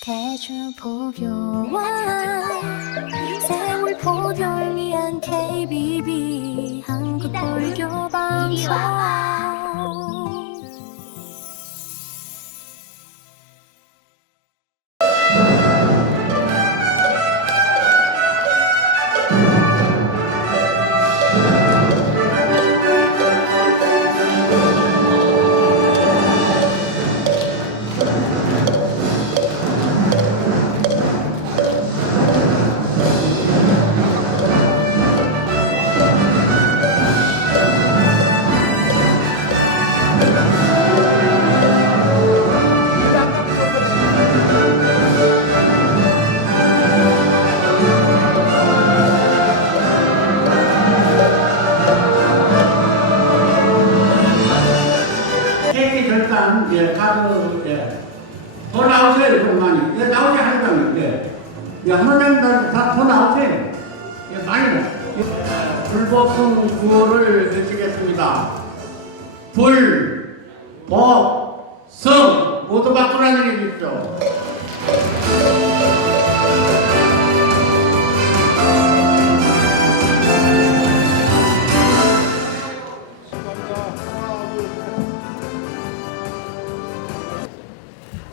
대중포교와 세월포교를 위한 KBB 한국불교방송. 예, 가서, 예. 더 나오세요, 좀 많이. 예, 나오지 않다는데. 예, 하나님 더 나오세요. 예, 많이. 예, 불법성 구호를 외치겠습니다. 불, 법, 성, 모두 바꾸라는 얘기죠.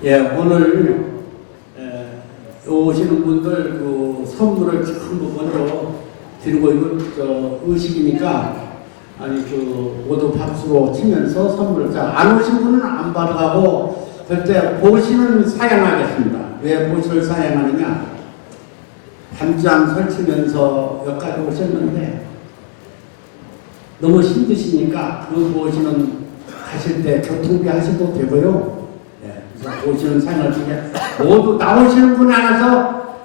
예, 오늘 오시는 분들 그 선물을 전부 먼저 드리고 이거 의식이니까 아니 그 모두 박수로 치면서 선물을 안 오신 분은 안 받아가고 절대 보시는 사양하겠습니다. 왜 보시를 사양하느냐? 반장 설치면서 여기까지 오셨는데 너무 힘드시니까 그 보시는 가실 때 교통비 하셔도 되고요. 오시는 상을 중에 모두 나오시는 분 안에서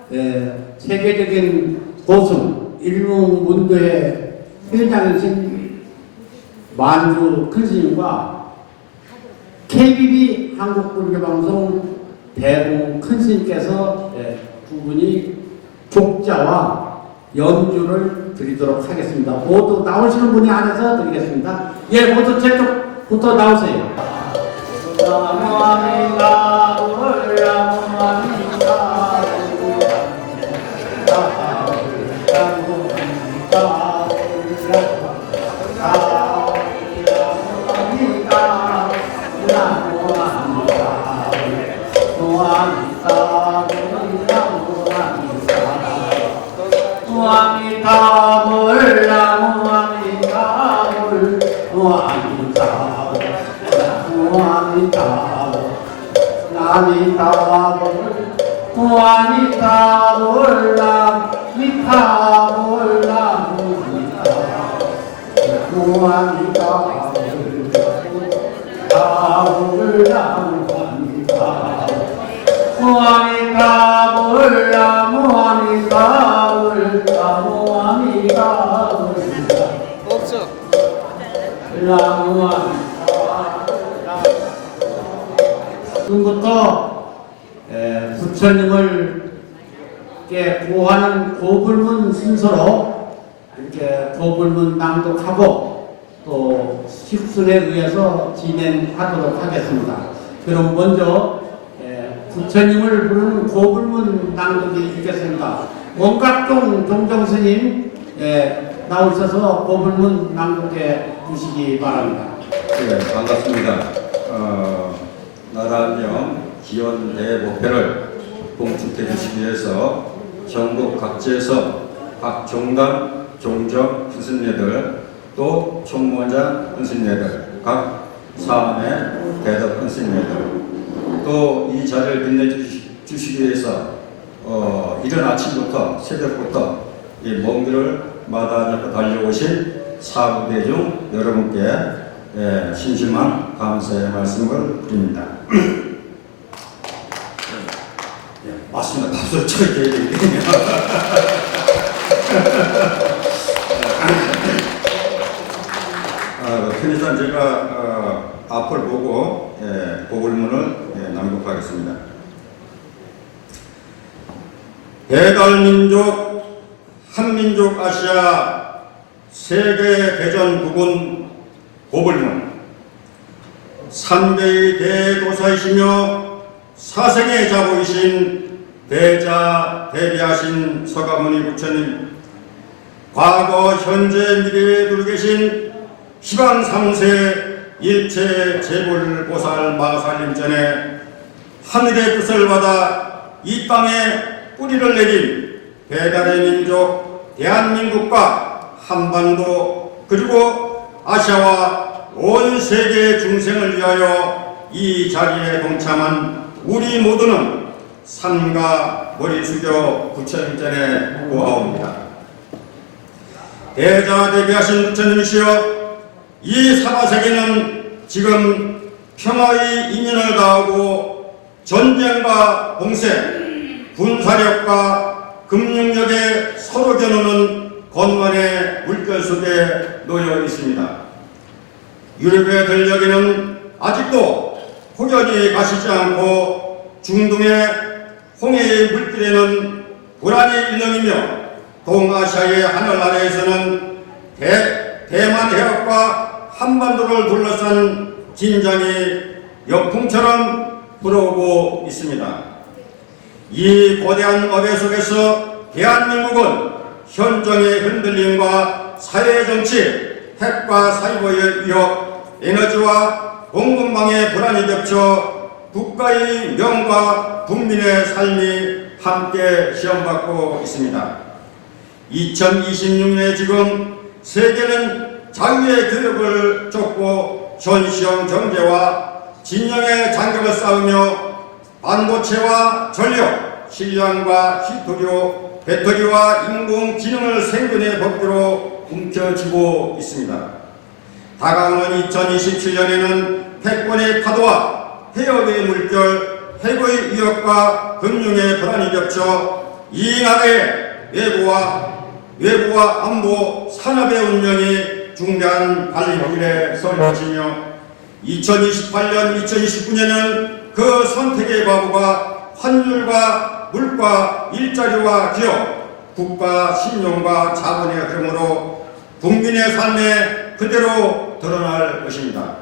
세계적인 고승 일문문도의 회장이신 만주 큰스님과 KBB 한국불교방송 대봉 큰스님께서 두 분이 족자와 연주를 드리도록 하겠습니다. 모두 나오시는 분이 안에서 드리겠습니다. 예, 모두 제쪽부터 나오세요. 나무아미가 올라무아미가 지금부터 부처님을 구하는 고불문 순서로 이렇게 고불문 낭독하고 또 십순에 의해서 진행하도록 하겠습니다. 그럼 먼저 부처님을 부르는 고불문 낭독이 있겠습니다. 원각종 종정스님 나오셔서 고불문 낭독해 주시기 바랍니다. 네, 반갑습니다. 나라명 기원 대목회를 봉축해 주시기 위해서 전국 각지에서 각 종단, 종적 큰스님들 또 총무원장 큰스님들 각 사암의 대덕 큰스님들 또 이 자리를 빛내주시기 위해서 이른 아침부터 새벽부터 이 먼 길을 마다하며 달려오신 사부대중 여러분께 심심한 감사의 말씀을 드립니다. 맞습니다. 박수를 쳐야 되겠네요. 편의상 제가 앞을 보고 고불문을 낭독하겠습니다. 배달민족, 한민족 아시아 세계 대전 부군 고불문 3대의 대도사이시며 사생의 자보이신 대자 대비하신 서가모니 부처님, 과거 현재 미래에 두루 계신 희방 3세 일체 재불보살 마살림 전에 하늘의 뜻을 받아 이 땅에 뿌리를 내린 배달의 민족 대한민국과 한반도 그리고 아시아와 온 세계 중생을 위하여 이 자리에 동참한 우리 모두는 삼가 머리 숙여 부처님 전에 고하옵니다. 대자대비하신 부처님이시여, 이 사바세계는 지금 평화의 이민을 다하고 전쟁과 공세, 군사력과 금융력에 서로 겨누는 건만의 물결 속에 놓여 있습니다. 유럽의 전력에는 아직도 혹연히 가시지 않고 중동의 홍해의 물길에는 불안의 일렁이며 동아시아의 하늘 아래에서는 대만 해협과 한반도를 둘러싼 긴장이 역풍처럼 불어오고 있습니다. 이 거대한 어배 속에서 대한민국은 현정의 흔들림과 사회정치, 핵과 사이버의 위협, 에너지와 공급망의 불안이 겹쳐 국가의 명과 국민의 삶이 함께 시험받고 있습니다. 2026년에 지금 세계는 자유의 교역을 쫓고 현시형 경제와 진영의 장벽을 쌓으며 반도체와 전력, 식량과 히토류, 배터리와 인공지능을 생존의 법규로 움켜쥐고 있습니다. 다가오는 2027년에는 패권의 파도와 해협의 물결, 핵의 위협과 금융의 불안이 겹쳐 이 나라의 외부와 안보, 산업의 운명이 중대한 발림길에 설 것이며 2028년, 2029년은 그 선택의 과부가 환율과 물가, 일자리와 기업, 국가 신용과 자본의 흐름으로 국민의 삶에 그대로 드러날 것입니다.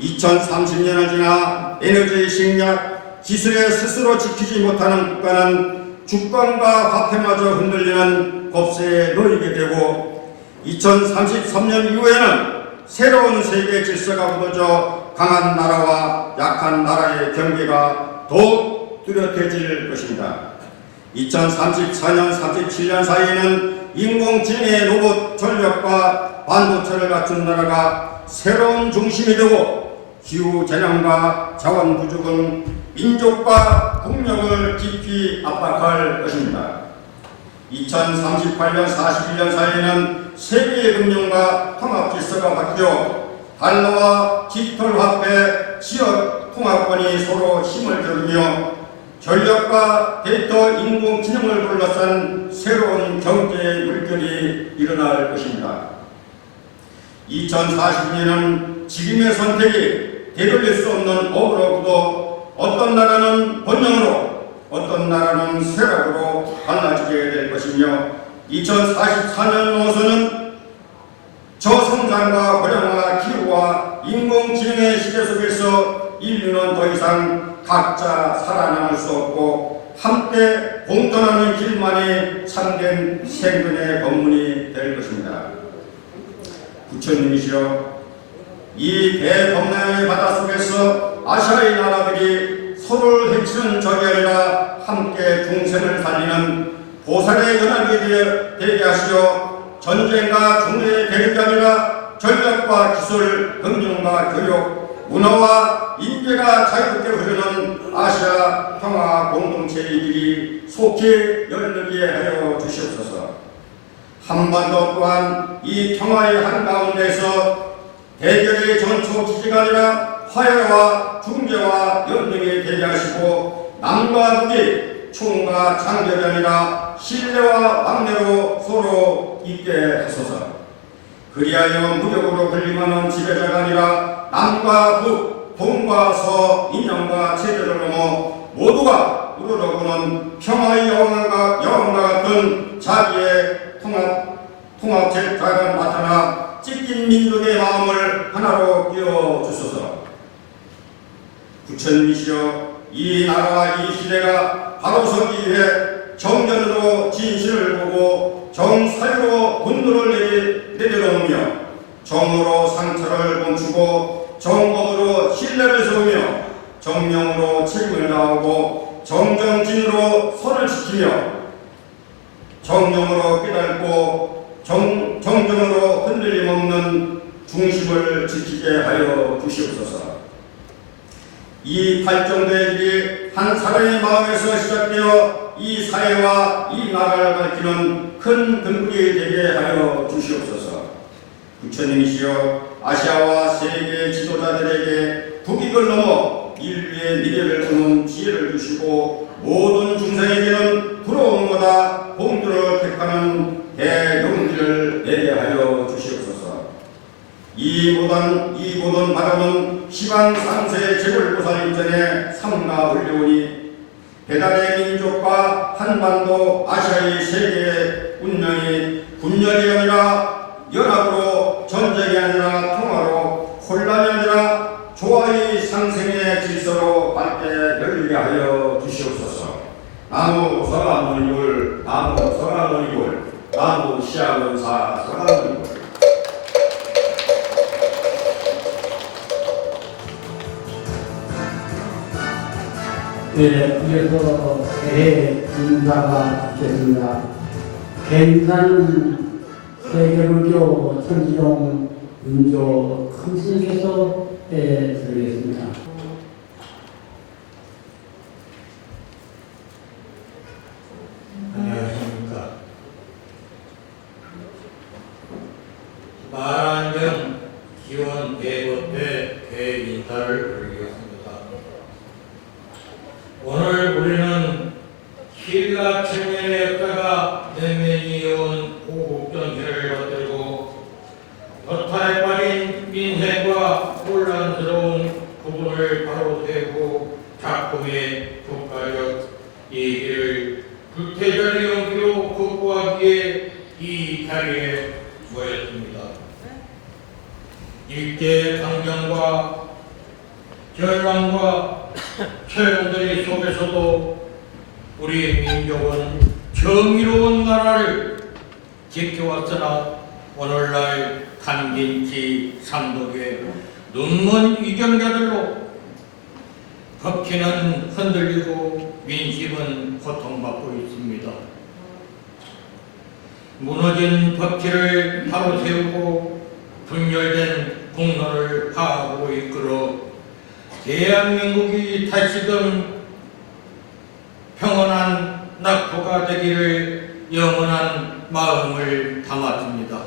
2030년을 지나 에너지 식량, 기술에 스스로 지키지 못하는 국가는 주권과 화폐마저 흔들리는 법세에 놓이게 되고 2033년 이후에는 새로운 세계 질서가 무너져 강한 나라와 약한 나라의 경계가 더욱 뚜렷해질 것입니다. 2034년, 37년 사이에는 인공지능의 로봇 전력과 반도체를 갖춘 나라가 새로운 중심이 되고 기후재난과 자원 부족은 민족과 국력을 깊이 압박할 것입니다. 2038년, 41년 사이에는 세계의 금융과 통합 질서가 바뀌어 달러와 디지털 화폐, 지역 통합권이 서로 힘을 겨루며 전력과 데이터, 인공지능을 둘러싼 새로운 경제의 물결이 일어날 것입니다. 2040년은 지금의 선택이 되돌릴 수 없는 업으로 구도 어떤 나라는 번영으로 어떤 나라는 쇠락으로 갈라지게 될 것이며 2044년 넘어서는 저성장과 고령화, 기후와 인공지능의 시대 속에서 인류는 더 이상 각자 살아남을 수 없고 함께 공존하는 길만이 참된 생존의 법문이 될 것입니다. 부처님이시여, 이 대범람의 바닷속에서 아시아의 나라들이 서로를 해치는 적이 아니라 함께 중생을 살리는 보살의 연합에 대비하시어 전쟁과 중대의 대립이 아니라 전력과 기술, 금융과 교육, 문화와 인재가 자유롭게 흐르는 아시아 평화 공동체의 길이 속히 열리게 하여 주시옵소서. 한반도 또한 이 평화의 한가운데서 대결의 전초 기지가 아니라 화해와 중재와 연맹에 대비하시고 남과 북이 총과 장벽이 아니라 신뢰와 왕래로 서로 있게 하소서. 그리하여 무력으로 군림하는 지배자가 아니라 남과 북, 동과 서, 인연과 체제를 넘어 모두가 우러러보는 평화의 여왕과 같은 자기의 통합제자가 나타나 찢긴 민족의 마음을 하나로 끼워 주소서. 부처님이시여, 이 나라와 이 시대가 바로 서기 위해 정견으로 진실을 보고 정사유로 분노를 내려놓으며 정으로 상처를 멈추고 정법으로 신뢰를 세우며 정명으로 책임을 다하고 정정진으로 선을 지키며 정령으로 깨닫고 정정으로 흔들림 없는 중심을 지키게 하여 주시옵소서. 이 발전된 일이 한 사람의 마음에서 시작되어 이 사회와 이 나라를 밝히는 큰 등불이 되게 하여 주시옵소서. 부처님이시여 아시아와 세계 지도자들에게 국익을 넘어 인류의 미래를 보는 지혜를 주시고 모든 중생에게는 부러움보다 공들을 택하는 대용기를 내게 하여 주시옵소서. 이 모든 바람은 시방 3세 제불보살 이전에 삼가 올려오니 배달의 민족과 한반도 아시아의 세계의 운명이 분열이 아니라 연합으로, 전쟁이 아니라 평화로, 혼란이 아니라 조화의 상생의 질서로 밝게 열리게 하여 주시옵소서. 나무 서가모니불, 나무 서가모니불, 나무 시아문사 서가모니불. 네, 이어서 대회 인사가 있겠습니다. 개인사는 세계불교 천지종 은조 큰스님께서 드리겠습니다. 안녕하십니까. 마란경 기원 대법회 대인사를 올리겠습니다. 오늘 우리는 신라 청년의 역사가 내면이 이어온 호국정치를 받들고 도탈에 빠진 민생과 혼란스러운 부분을 바로 세우고 작품의 국가적 얘기를 불태전의 용기로 극복하기에 이 자리에 모였습니다. 일제강점과 전랑과 처형들 속에서도 우리 민족은 정의로운 나라를 지켜왔으나 오늘날 탄진치 삼독의 눈먼 위정자들로 법치는 흔들리고 민심은 고통받고 있습니다. 무너진 법치를 바로 세우고 분열된 국론을 파하고 이끌어 대한민국이 다시금 평온한 낙토가 되기를 영원한 마음을 담았습니다.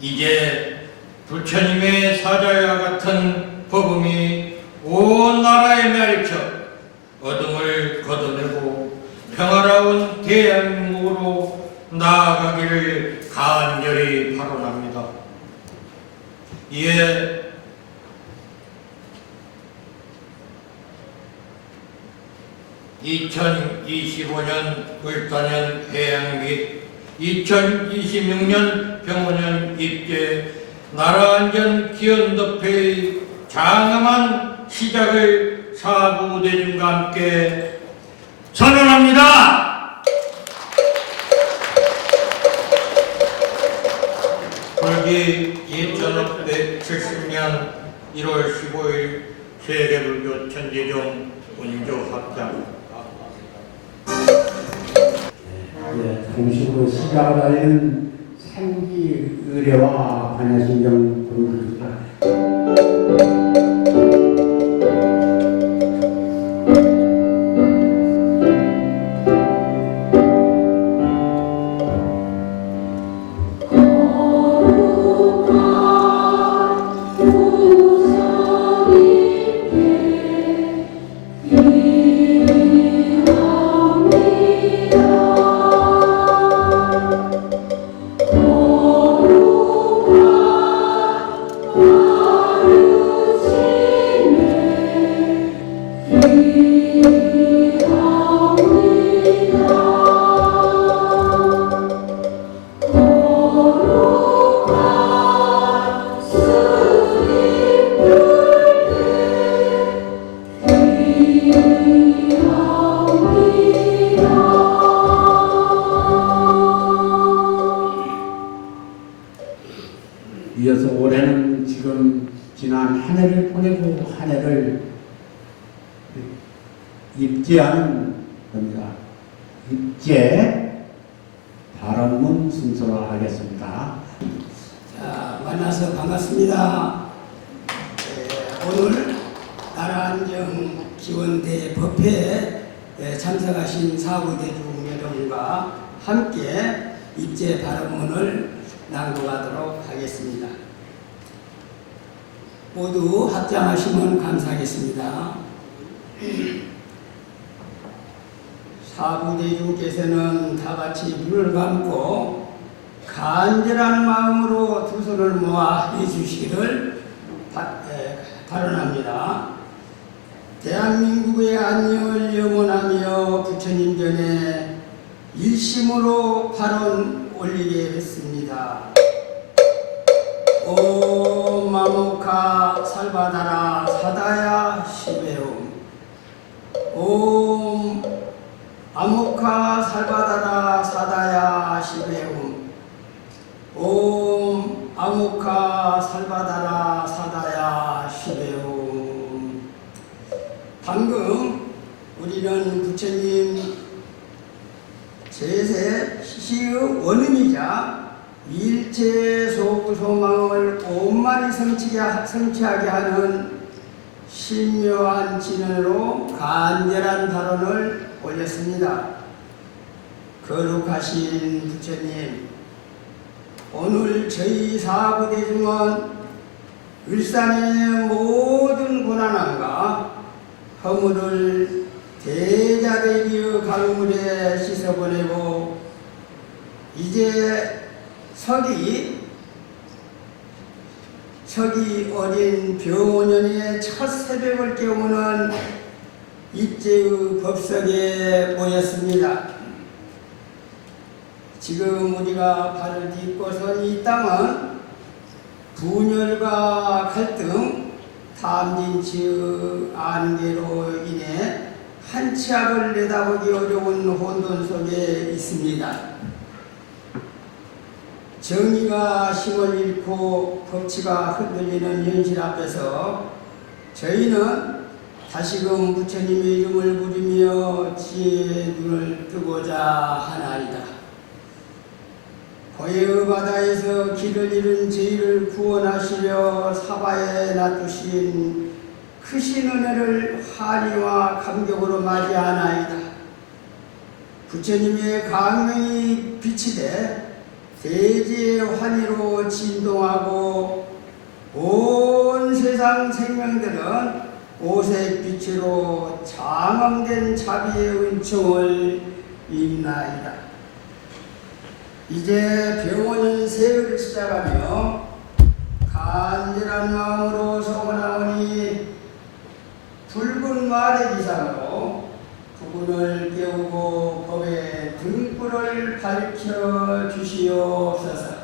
이제 부처님의 사자와 같은 법음이 온 나라에 멸쳐 어둠을 걷어내고 평화로운 대한민국으로 나아가기를 간절히 바라옵니다. 이에 (2025년) 을사년 해양 및 2026년 병원년 입계 나라안전 기원협회의 장엄한 시작을 사부대중과 함께 선언합니다. 불기 2570년 1월 15일 세계불교 천지종 운조 합장. 네, 공식으로 시작을 하는 생기 의례와 반야신경 공부입니다. Oh 발언을 입제하는 겁니다. 입제 발언문 순서로 하겠습니다. 자, 만나서 반갑습니다. 오늘 나라안전기원대 법회에 참석하신 사부대중 여러분과 함께 입제 발언문을 낭독하도록 하겠습니다. 모두 합장하시면 감사하겠습니다. 사부대중께서는 다같이 눈을 감고 간절한 마음으로 두 손을 모아 해주시기를 발언합니다. 대한민국의 안녕을 염원하며 부처님 전에 일심으로 발언 올리게 했습니다. 옴 아모카 살바다라 사다야 시베움. 옴 아모카 살바다라 사다야 시베움. 옴 아모카 살바다라 사다야 시베움. 방금 우리는 부처님 제세 시의 원음이자 일체 소망을 온만히 성취하게 하는 신묘한 진언으로 간절한 발언을 올렸습니다. 거룩하신 부처님, 오늘 저희 사부대중은 일산의 모든 고난함과 허물을 대자대비의 강물에 씻어보내고 이제 서기 어린 병원연의 첫 새벽을 깨우는 입제의 법석에 모였습니다. 지금 우리가 발을 딛고 선 이 땅은 분열과 갈등, 탐진치의 안개로 인해 한 치 앞을 내다보기 어려운 혼돈 속에 있습니다. 정의가 힘을 잃고 법치가 흔들리는 현실 앞에서 저희는 다시금 부처님의 이름을 부르며 지혜의 눈을 뜨고자 하나이다. 고해의 바다에서 길을 잃은 저희를 구원하시려 사바에 놔두신 크신 은혜를 환희와 감격으로 맞이하나이다. 부처님의 강명이 빛이 돼 대지의 환희로 진동하고 온 세상 생명들은 오색 빛으로 장엄된 자비의 은총을 입나이다. 이제 병원은 세월을 시작하며 간절한 마음으로 소원하오니 붉은 말의 기상으로 부군을 깨우고 법의 등불을 밝혀 주시옵소서.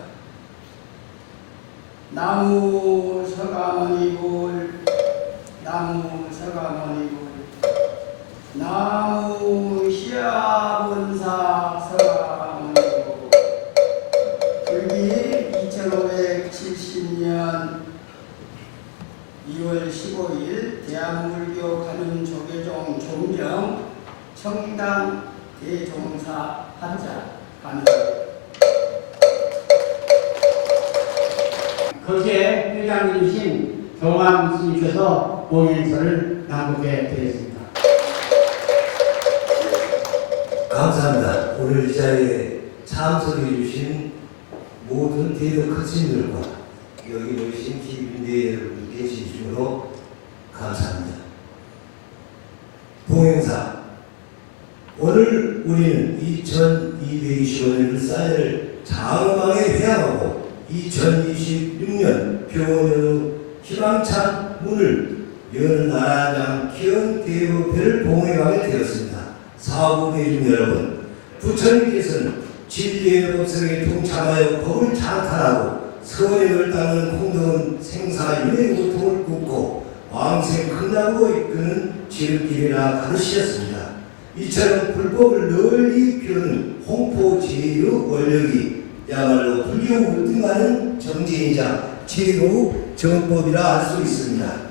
나무 서가모니불, 나무 서가모니불, 나무 시아본사 서가모니불. 불기 2570년 2월 15일 대한불교 가는 조계종 종정 청당 대종사 한자 감사. 거기에 회장님이신 경암 스님께서 봉행서를 낭독해 드리겠습니다. 감사합니다. 오늘 이 자리에 참석해 주신 모든 대덕 크신들과 여기 모이신 기빈대 여러분께 진심으로 감사합니다. 봉행사, 오늘 우리는 2225년 사회를 장엄하게 회양하고 2026년 병원의 희망찬 문을 여는 나라장 기원 대법회를 봉행하게 되었습니다. 사부대중 여러분, 부처님께서는 진리의 법석에 동참하여 법을 장탈하고 서원을 닦는 공덕은 생사윤의 고통을 굽고 왕생 극락으로 이끄는 지름길이라 가르치셨습니다. 이처럼 불법을 널리 피우는 홍포제의 원력이 야말로 불교 울등하는 정제이자 제로 정법이라 알 수 있습니다.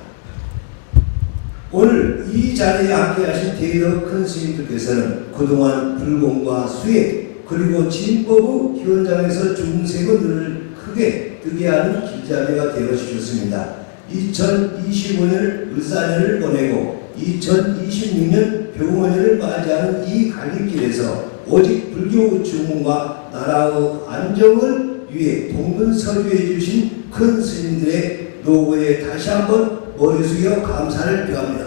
오늘 이 자리에 함께하신 대여 큰 스님들께서는 그동안 불공과 수혜 그리고 진법의 현장에서 중생의 눈을 크게 뜨게 하는 길잡이가 되어 주셨습니다. 2025년을 을사년을 보내고 2026년 병원년을 맞이하는 이 갈림길에서 오직 불교 주문과 나라의 안정을 위해 동분서주해 주신 큰 스님들의 노고에 다시 한번 머리 숙여 감사를 표합니다.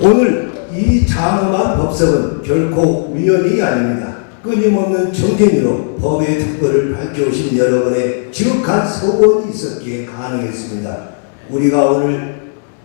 오늘 이 장엄한 법석은 결코 우연이 아닙니다. 끊임없는 정쟁으로 법의 특권을 밝혀오신 여러분의 지극한 소원이 있었기에 가능했습니다. 우리가 오늘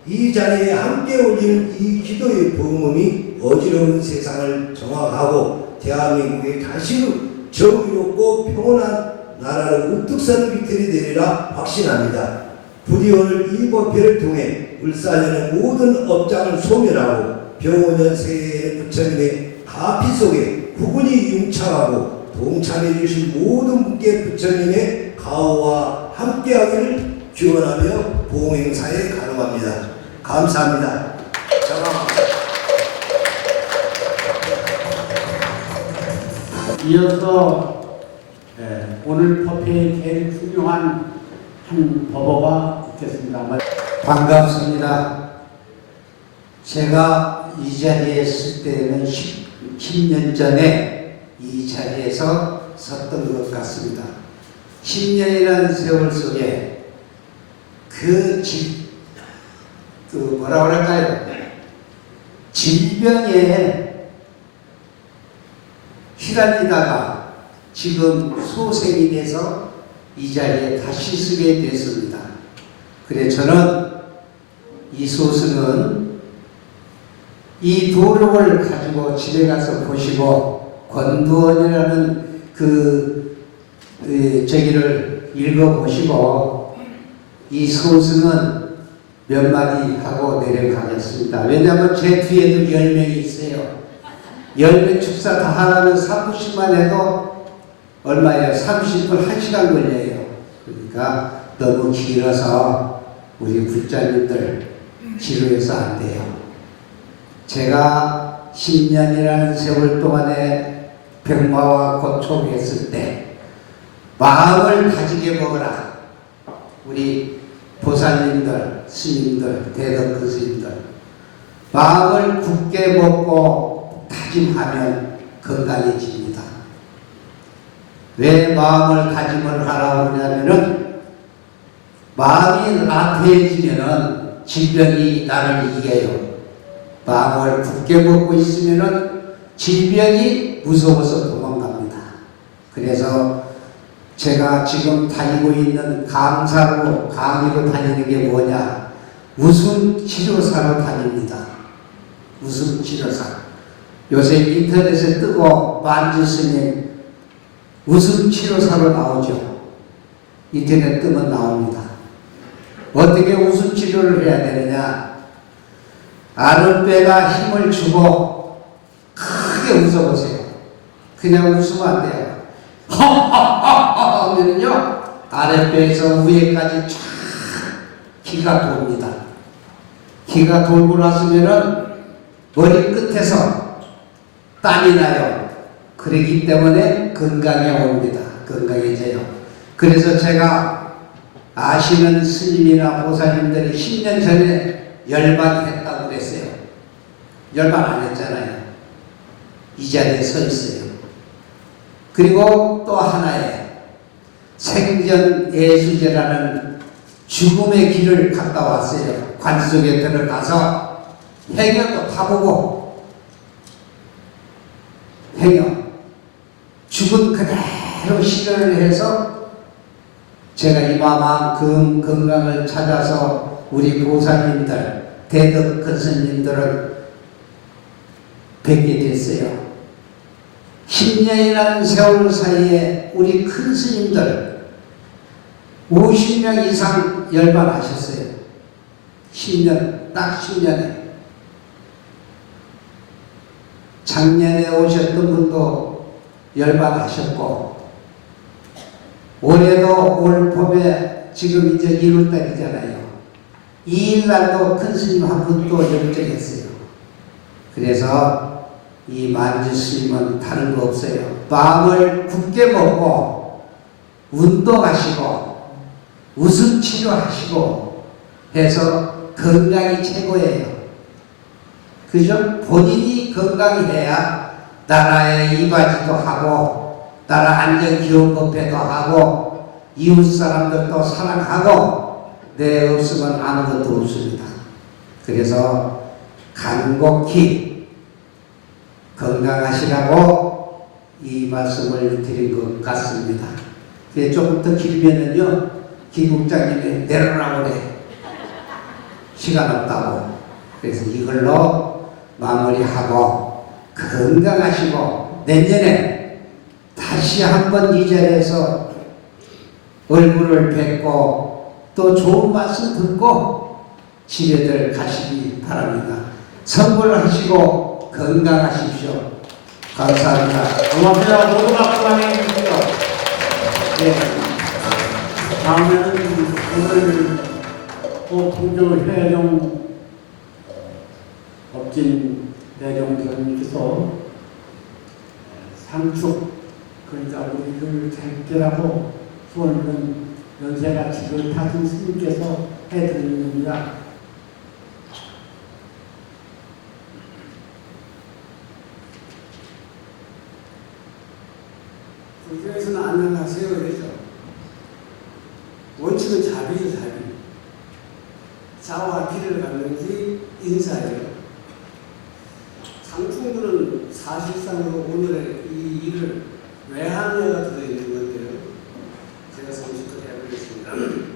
이 자리에 함께 올리는 이 기도의 봉음이 어지러운 세상을 정화하고 대한민국에 다시 정의롭고 평온한 나라를 우뚝 선 빛들이 되리라 확신합니다. 부디 오늘 이 법회를 통해 울산의 모든 업장을 소멸하고 병원년 새해의 부처님의 가피 속에 구분이 융창하고 동참해 주신 모든 분께 부처님의 가호와 함께하기를 기원하며 봉행사에 가름합니다. 감사합니다. 이어서 오늘 법회의 제일 훌륭한 한 법어가 있겠습니다. 반갑습니다. 제가 이 자리에 있을 때는 10년 전에 이 자리에서 섰던 것 같습니다. 10년이라는 세월 속에 뭐라 그럴까요? 질병에 휘갈리다가 지금 소생이 돼서 이 자리에 다시 서게 됐습니다. 그래 저는 이 소승은 이 도록을 가지고 집에 가서 보시고 권두원이라는 저기를 읽어보시고 이 소승은 몇 마디 하고 내려가겠습니다. 왜냐하면 제 뒤에도 10명이 있어요. 10명 축사 다 하려면 사무실만 해도 얼마예요? 30분 1시간 걸려요. 그러니까 너무 길어서 우리 불자님들 지루해서 안 돼요. 제가 10년이라는 세월 동안에 병마와 고통했을 때 마음을 가지게 먹으라. 우리 보살님들, 스님들, 대덕그 스님들 마음을 굳게 먹고 다짐하면 건강해집니다. 왜 마음을 다짐을 하라고 하냐면은 마음이 나태해지면은 질병이 나를 이겨요. 마음을 굳게 먹고 있으면은 질병이 무서워서 도망갑니다. 그래서 제가 지금 다니고 있는 강사로 강의로 다니는 게 뭐냐? 웃음 치료사로 다닙니다. 웃음 치료사. 요새 인터넷에 뜨고 만주 스님 웃음 치료사로 나오죠. 인터넷 뜨면 나옵니다. 어떻게 웃음 치료를 해야 되느냐? 아랫배가 힘을 주고 크게 웃어보세요. 그냥 웃으면 안 돼요. 허허허허 하면요 아랫배에서 위에까지 쫙 기가 돕니다. 기가 돌고 나서면은 머리 끝에서 땀이 나요. 그러기 때문에 건강에 옵니다. 건강해져요. 그래서 제가 아시는 스님이나 보살님들이 10년 전에 열반했다고 그랬어요. 열반 안 했잖아요. 이 자리에 서 있어요. 그리고 또 하나의 생전예수제라는 죽음의 길을 갔다 왔어요. 관 속에 들어가서 해녀도 타보고 해녀 죽은 그대로 실현을 해서 제가 이만큼 건강을 찾아서 우리 보살님들 대덕 큰 스님들을 뵙게 됐어요. 10년이라는 세월 사이에 우리 큰 스님들 50명 이상 열반하셨어요. 10년, 딱 10년에. 작년에 오셨던 분도 열반하셨고 올해도 올 봄에 지금 이제 1월달이잖아요. 이일날도 큰 스님 한 분도 열정했어요. 그래서 이 만주 스님은 다른 거 없어요. 마음을 굳게 먹고 운동하시고 웃음 치료하시고 해서 건강이 최고예요. 그죠? 본인이 건강해야 나라의 이바지도 하고 나라 안전기업법회도 하고 이웃 사람들도 사랑하고 내 없으면 아무것도 없습니다. 그래서 간곡히 건강하시라고 이 말씀을 드린 것 같습니다. 조금 더 길면은요, 김 국장님이 내려라고 그래. 시간 없다고. 그래서 이걸로 마무리하고 건강하시고 내년에 다시 한번 이 자리에서 얼굴을 뵙고 또 좋은 말씀 듣고 집에들 가시기 바랍니다. 선물 하시고 건강하십시오. 감사합니다. 고맙습니다. 모두 박수 많이 해주세요. 네. 다음에는 오늘 풍주 회종 법진 대종선님께서 상축 그러니까 우리를 잘 소원은 연세가치를 타신 스님께서 해드리는 겁니다. 불교에서는 안녕하세요 그러죠. 원칙은 자비죠, 자비. 자와 비를 갖는 게 인사예요. 상충구는 사실상으로 오늘의 이 일을 외항해가 들어있는 건데요. 제가 상식껏 해보겠습니다.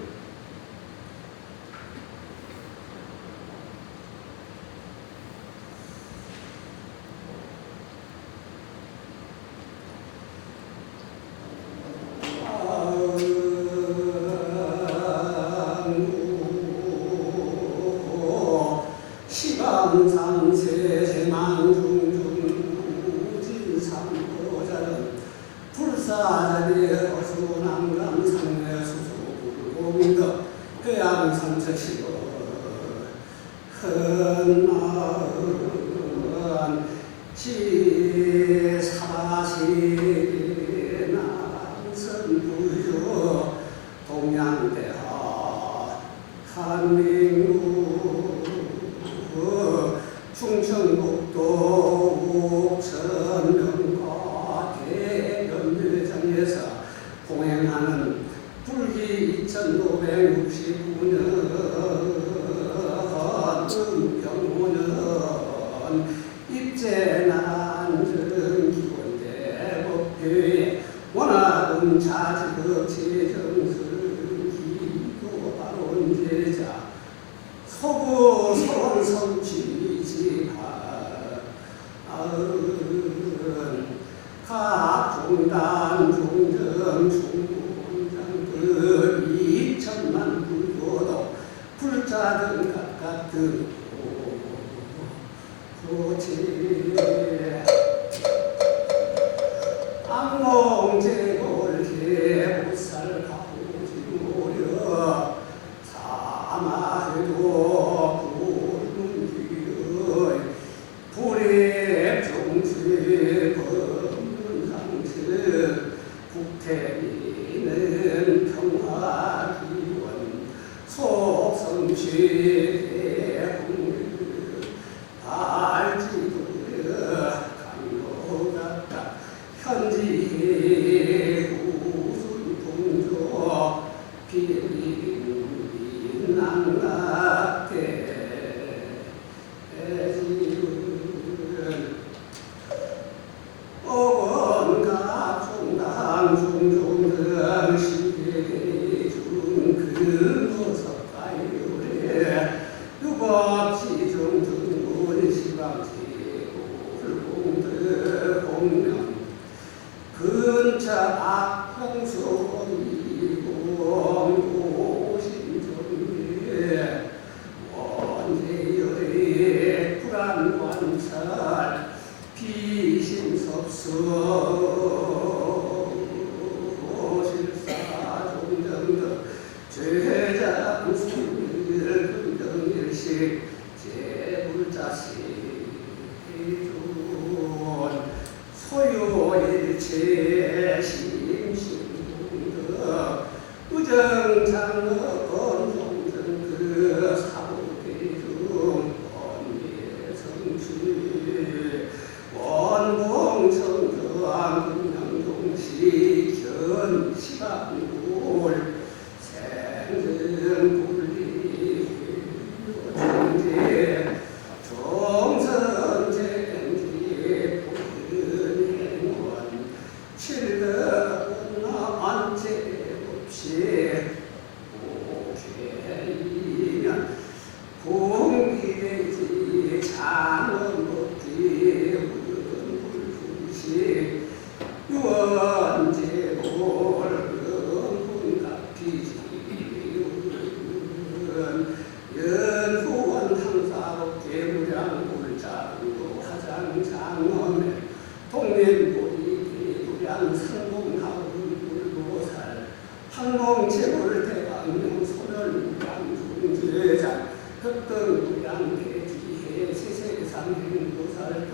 사랑 대지해 세세상 행도살도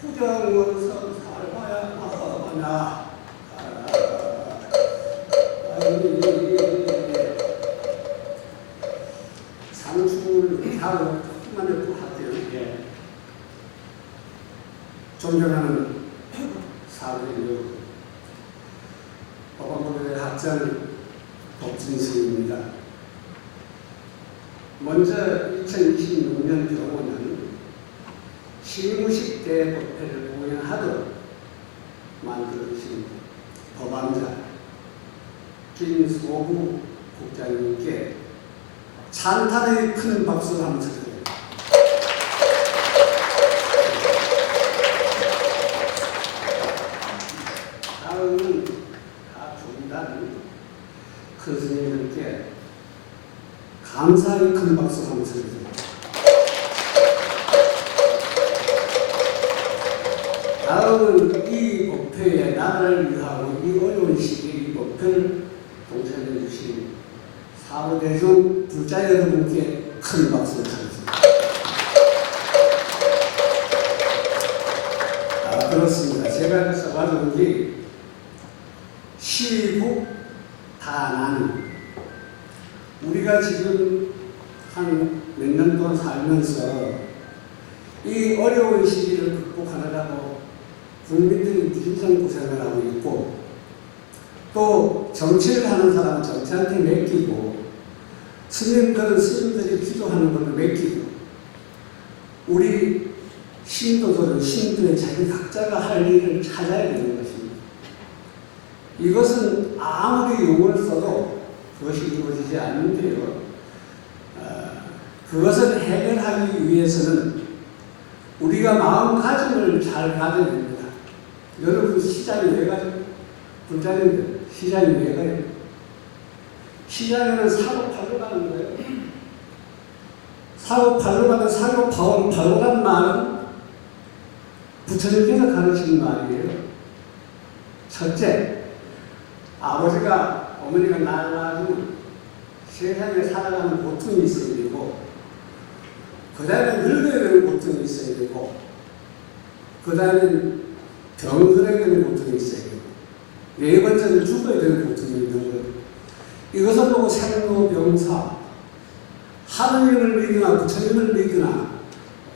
부정원성 살아야 하나 상수를 하고 조금만 더 할게요. 존경하는 사회인들, 법원부의 학장 법진승입니다. 먼저 2026년 경우는 시무식 대법회를 공연하도록 만들어주신 법왕자 김소부 국장님께 찬탄의 큰 박수를 한번 쳐드립니다. 다음은 다 중단 큰 스님들께 감사의 큰 박수를 한번 쳐드립니다. 다음은 이 법회에 나라를 위하고 이 어려운 시기에 이 법회를 동참해 주신 사후대중 불자 여러분께 큰 박수를 드리겠습니다. 그렇습니다. 제가 써가지고 게 시국 다난. 우리가 지금 한 몇 년 동안 살면서 이 어려운 시기를 극복하느라고 국민들이 무진장 고생을 하고 있고, 또 정치를 하는 사람은 정치한테 맡기고, 스님들은 스님들이 기도하는 걸로 맡기고, 우리 신도들은 신도의 자기 각자가 할 일을 찾아야 되는 것입니다. 이것은 아무리 용을 써도 그것이 이루어지지 않는데요. 그것을 해결하기 위해서는 우리가 마음가짐을 잘 가져야 됩니다. 여러분, 시장이 왜 가요? 불자님들, 시장이 왜 가요? 시장에는 사고 팔로 가는 거예요. 사고 팔로 가는 사고 팔로 가는 말은 부처님께서 가르치는 말이에요. 첫째, 아버지가, 어머니가 날 낳아주면 세상에 살아가는 고통이 있어야 되고, 그 다음에 늙어야 되는 고통이 있어야 되고, 그 다음에 병들어야 되는 고통이 있어야 되고, 네 번째는 죽어야 되는 고통이 있는 거예요. 이것을 보고 생로병사, 하느님을 믿으나 부처님을 믿으나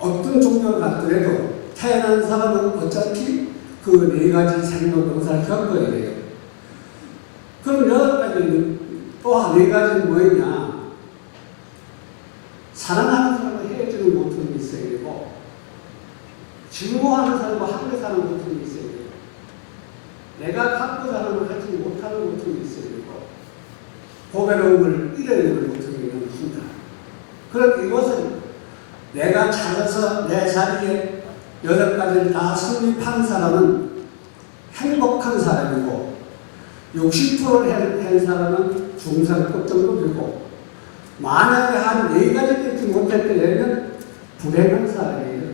어떤 종교를 갖더라도 태어난 사람은 어차피 그 네 가지 생로병사를 겪어야 돼요. 그럼 여덟 가지는 또 네 가지는 뭐였냐? 사랑하는 사람과 헤어지는 고통이 있어야 되고, 증오하는 사람과 함께 사는 고통이 있어야 되고, 내가 갖고 사는 걸 하지 못하는 고통이 있어야 되고, 고배로움을 잃어야 되는 고통이 있는 것입니다. 그럼 이것은 내가 찾아서 내 자리에 여덟 가지를 다 성립한 사람은 행복한 사람이고, 60%를 한 사람은 중상급 정도 되고, 만약에 한 네 가지 뺏지 못할 때는 불행한 사람이에요.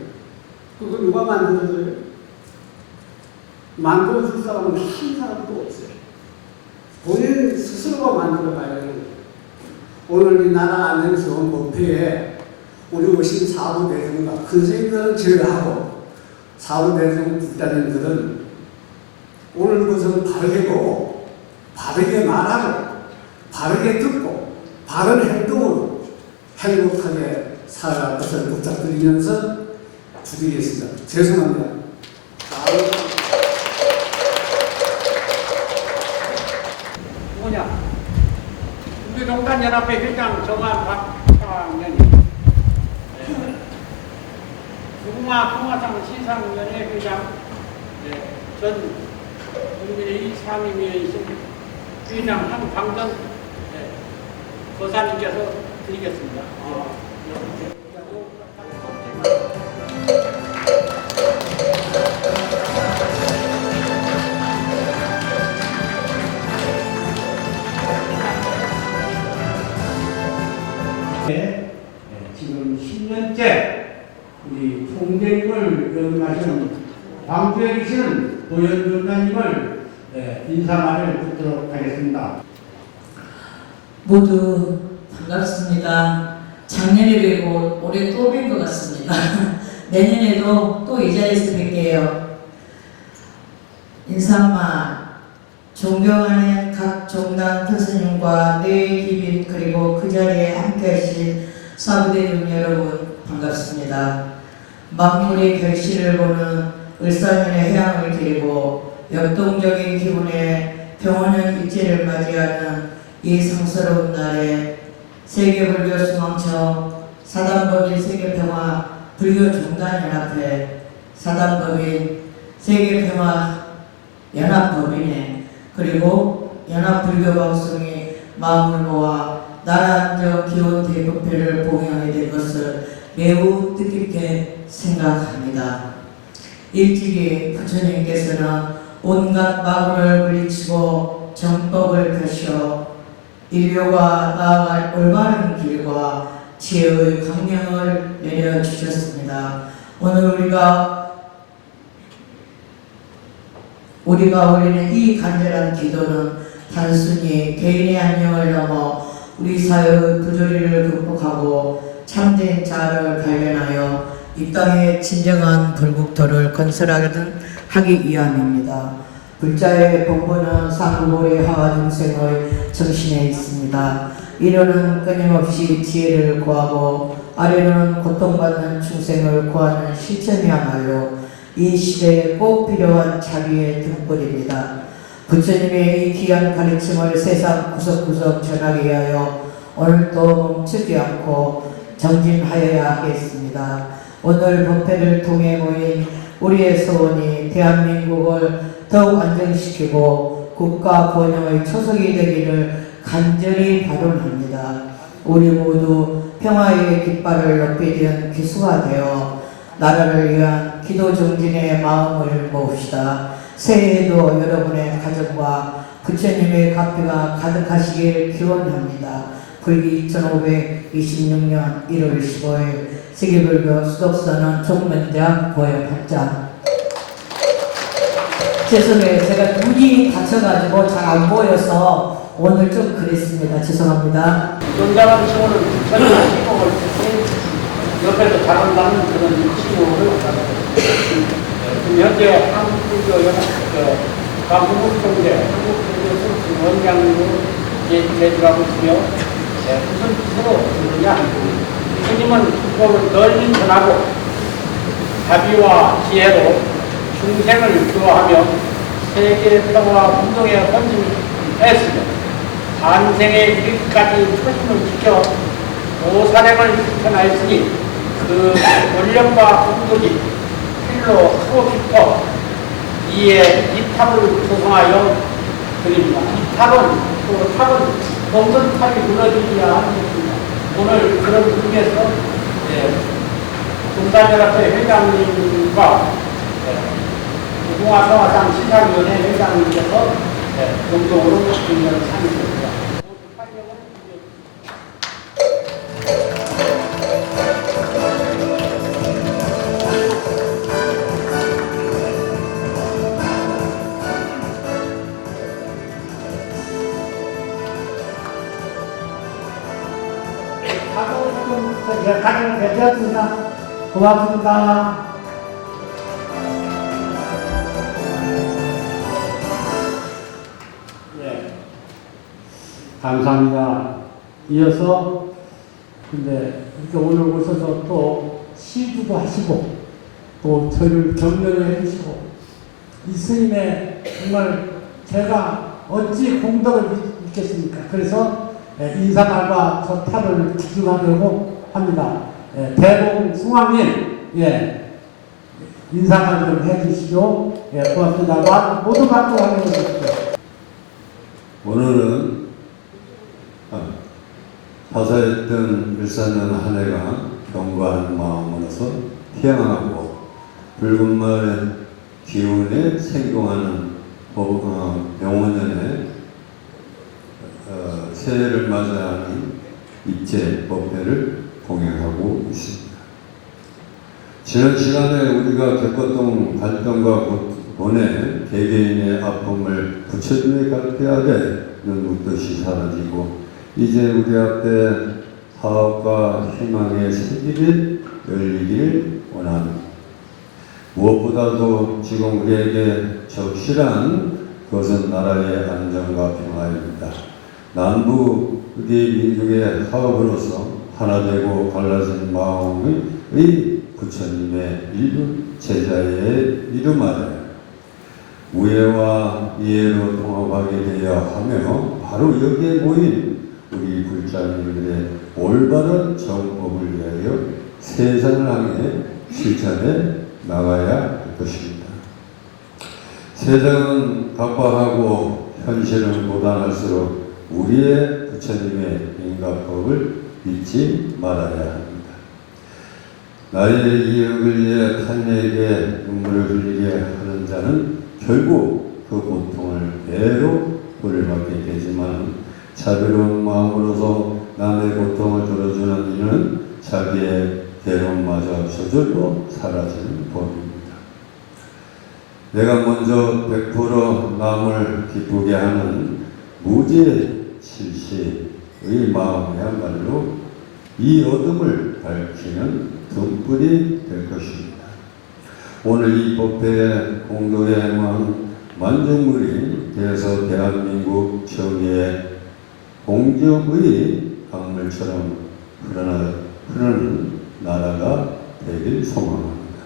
그거 누가 만들어줘요? 만들어줄 사람은 한 사람도 없어요. 본인 스스로가 만들어가야 돼요. 오늘 이 나라 안녕스러운 법회에 우리 오신 사부대중과 큰 스님들은 제외하고 사부대중 불자님들은 오늘 것은 바르게 보고, 바르게 말하고, 바르게 듣고, 바른 행동으로 행복하게 살아갈 것을 부탁드리면서 드리겠습니다. 죄송합니다. 뭐냐? 우리 농단연합회 회장 정한 박상현이 구마 통화상 시상위원회 회장 전 국민의 상임위원이신 위남 한광전 거사님께서 드리겠습니다. 지금 10년째 우리 총재님을 연임하신 광주에 계시는 도연변호사님을 인사말을 듣도록 하겠습니다. 모두 반갑습니다. 작년에 뵈고 올해 또 뵌 것 같습니다. 내년에도 또 이 자리에서 뵐게요. 인사마 존경하는 각 종당 교수님과 내 기빈 그리고 그 자리에 함께하신 사부대중 여러분 반갑습니다. 만물의 결실을 보는 을사년의 해양을 기리고 역동적인 기분의 평온한 입지를 맞이하는 이 성스러운 날에 세계불교 수망청 사단법인 세계평화 불교종단연합회 사단법인 세계평화연합법인회 그리고 연합불교방송이 마음을 모아 나라안정 기원 대법회를 봉행하게 된 것을 매우 뜻깊게 생각합니다. 일찍이 부처님께서는 온갖 마구를 물리치고 정법을 펴시어 인류가 나아갈 올바른 길과 지혜의 강령을 내려주셨습니다. 오늘 우리가 올리는 이 간절한 기도는 단순히 개인의 안녕을 넘어 우리 사회의 부조리를 극복하고 참된 자아를 발견하여 이 땅에 진정한 불국토를 건설하기 위함입니다. 불자의 본분은 상부보리 하와 중생의 정신에 있습니다. 위로는 끊임없이 지혜를 구하고 아래로는 고통받는 중생을 구하는 실천이야말로 이 시대에 꼭 필요한 자비의 등불입니다. 부처님의 이 귀한 가르침을 세상 구석구석 전하게 하여 오늘도 멈추지 않고 정진하여야 하겠습니다. 오늘 법회를 통해 모인 우리의 소원이 대한민국을 더욱 안정시키고 국가 번영의 초석이 되기를 간절히 발언합니다. 우리 모두 평화의 깃발을 높이 든 기수가 되어 나라를 위한 기도 정진의 마음을 모읍시다. 새해에도 여러분의 가정과 부처님의 가피가 가득하시길 기원합니다. 불기 2526년 1월 15일 세계불교 수덕사는 종면장 보현합장. 죄송해요. 제가 눈이 다쳐가지고 잘 안 보여서 오늘 좀 그랬습니다. 죄송합니다. 논장한 친구는 부처님의 시공을 옆에서 잘한다는 그런 친구를 현재 한국불교연합회 한국불교 원장님으로 제출하고 있으며 무슨 뜻으로 그러냐 스님은 불법을 널리 전하고 자비와 지혜로 중생을 교화하며 세계 평화와 운동에 헌신했으며 반생에 이르기까지 초심을 지켜 오사량을 실천하였으니 그 권력과 공덕이 필로 크고 깊어 이에 이탑을 조성하여 드립니다. 이탑은 없는 탑이 무너지기야 하는 것입니다. 오늘 그런 의미에서 종단연합회 회장님과 무궁화평화상 시상위원회 회장님께서 공동으로 인연을 상의했습니다. 가정을 배제했습니다. 고맙습니다. 감사합니다. 이어서 근데 이렇게 오늘 오셔서 또 시주도 하시고 또 저를 격려를 해주시고 이 스님의 정말 제가 어찌 공덕을 믿겠습니까? 그래서 인사말과 저 탑을 기증하려고 합니다. 대봉 숭왕님, 인사말 좀 해주시죠. 고맙습니다. 모두 박수 한번 해주십시오. 오늘은 사사했던 일사년 한 해가 경과한 마음으로서 태양하고 붉은 말의 기운에 생동하는 명원년에 새해를 맞이하는 입제 법회를 봉행하고 있습니다. 지난 시간에 우리가 겪었던 갈등과 고뇌, 개개인의 아픔을 부처님의 갈대 아래 눈 묻듯이 사라지고 이제 우리 앞에 화합과 희망의 새길이 열리길 원합니다. 무엇보다도 지금 우리에게 적실한 것은 나라의 안정과 평화입니다. 남북 우리 민족의 화합으로서 하나 되고 갈라진 마음의 부처님의 일부 제자의 이름 아래 우애와 이해로 통합하게 되어야 하며 바로 여기에 모인 우리 불자님들의 올바른 정법을 위하여 세상을 향해 실천해 나가야 할 것입니다. 세상은 각박하고 현실은 고단할수록 우리의 부처님의 인가법을 잊지 말아야 합니다. 나의 이익을 위해 타인에게 눈물을 흘리게 하는 자는 결국 그 고통을 배로 돌려받게 되지만 자비로운 마음으로서 남의 고통을 들어주는 이는 자기의 괴로움마저 저절로 사라지는 법입니다. 내가 먼저 100% 남을 기쁘게 하는 무죄칠시의 마음이야말로 이 어둠을 밝히는 등불이 될 것입니다. 오늘 이 법회에 공덕에 행한 만중물이 되어서 대한민국 정의의 공정의 강물처럼 흐르는 나라가 되길 소망합니다.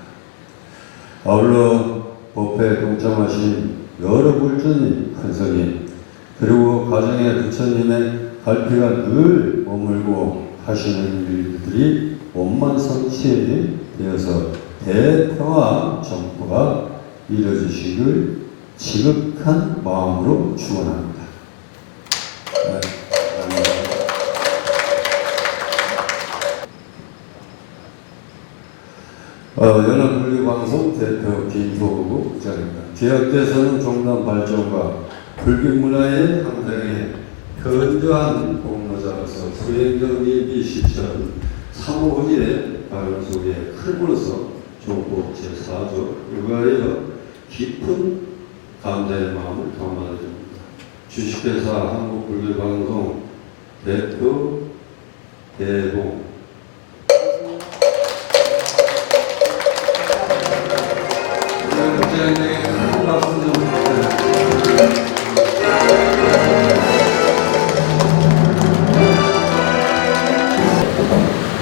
아울러 법회에 동참하신 여러 불주님, 큰스님, 그리고 가정의 부처님의 갈피가 늘 머물고 하시는 일들이 원만성취 되어서 대평화 정부가 이루어지시길 지극한 마음으로 축원합니다. 네, 연합불교방송 대표 김효구 국장입니다. 계약대서는 종단 발전과 불교문화의 향상에 견고한 공로자로서 수행적 예비 실천 3호지의 발언 속에 크로서 종법 제4조 일가하여 깊은 감사의 마음을 담아드립니다. 주식회사 한국불교방송 대표 대봉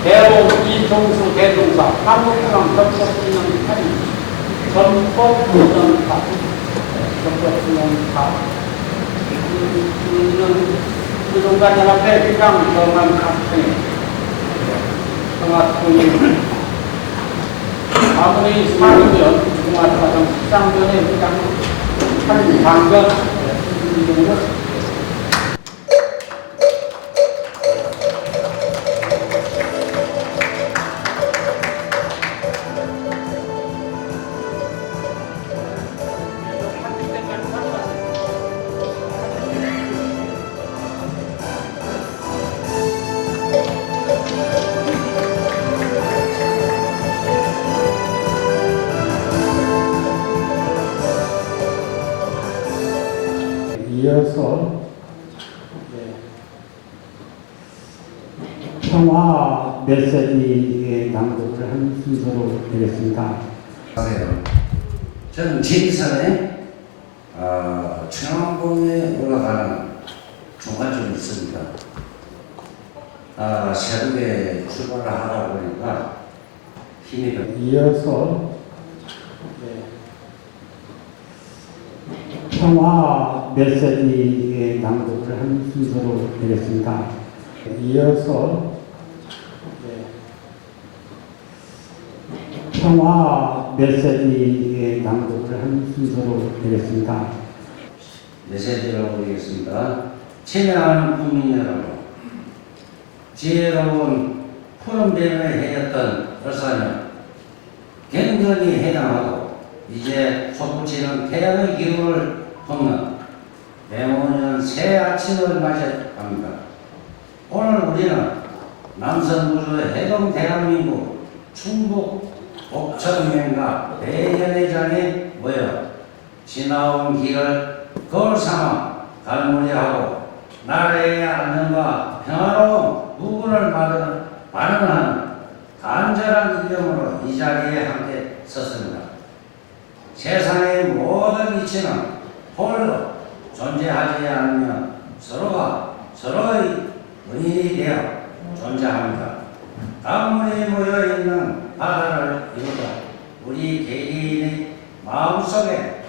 대봉 이종수 대종사 한국상 전법기념 탈의 전법기념탑 전법기념탑 유동관연합회 기강 정한학생 정학통일 아무리 4년 중화사정 13년에 기강 탈의 방금 이 정도 이어서 평화 메시지의 낭독을 한 순서로 되겠습니다. 저는 진선에 청원봉에 올라가는 중간쯤 있습니다. 새벽에 출발을 하다 보니까 힘이 좀 이어서 평화 메시지의 낭독을 한 순서로 되겠습니다. 이어서 평화 메시지의 낭독을 한 순서로 되겠습니다. 메시지를 보겠습니다. 친애하는 국민 여러분, 지혜로운 푸른 뱀을 해였던 얼사년 경건히 해당하고 이제 솟구치는 태양의 기운을 돕는 대모년 새 아침을 맞이합니다. 오늘 우리는 남선구조의 해동 대한민국 충북 옥천면과 대연회장에 모여 지나온 길을 거울 삼아 갈무리하고 나라의 안전과 평화로운 무군을 발언한 간절한 이름으로 이 자리에 함께 섰습니다. 세상의 모든 이치는 홀로 존재하지 않으며 서로가 서로의 은인이 되어 존재합니다. 강물이 모여있는 바다를 이루어 우리 개개인의 마음속에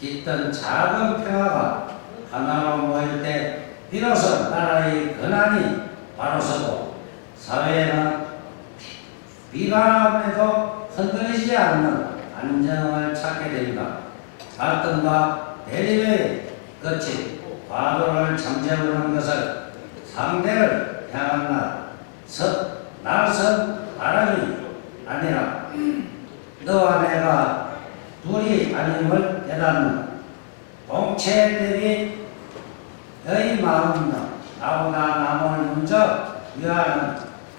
깃든 작은 평화가 하나로 모일 때 비로소 나라의 근안이 바로서고 사회는 비관함에도 흔들리지 않는 안정을 찾게 됩니다. 갈등과 대립의 끝이 과도를 잠재우는 것을 상대를 향한 날선 바람이 아니라 너와 내가 둘이 아님을 깨닫는 동체 대비의 마음이며 나보다 남을 먼저 위하는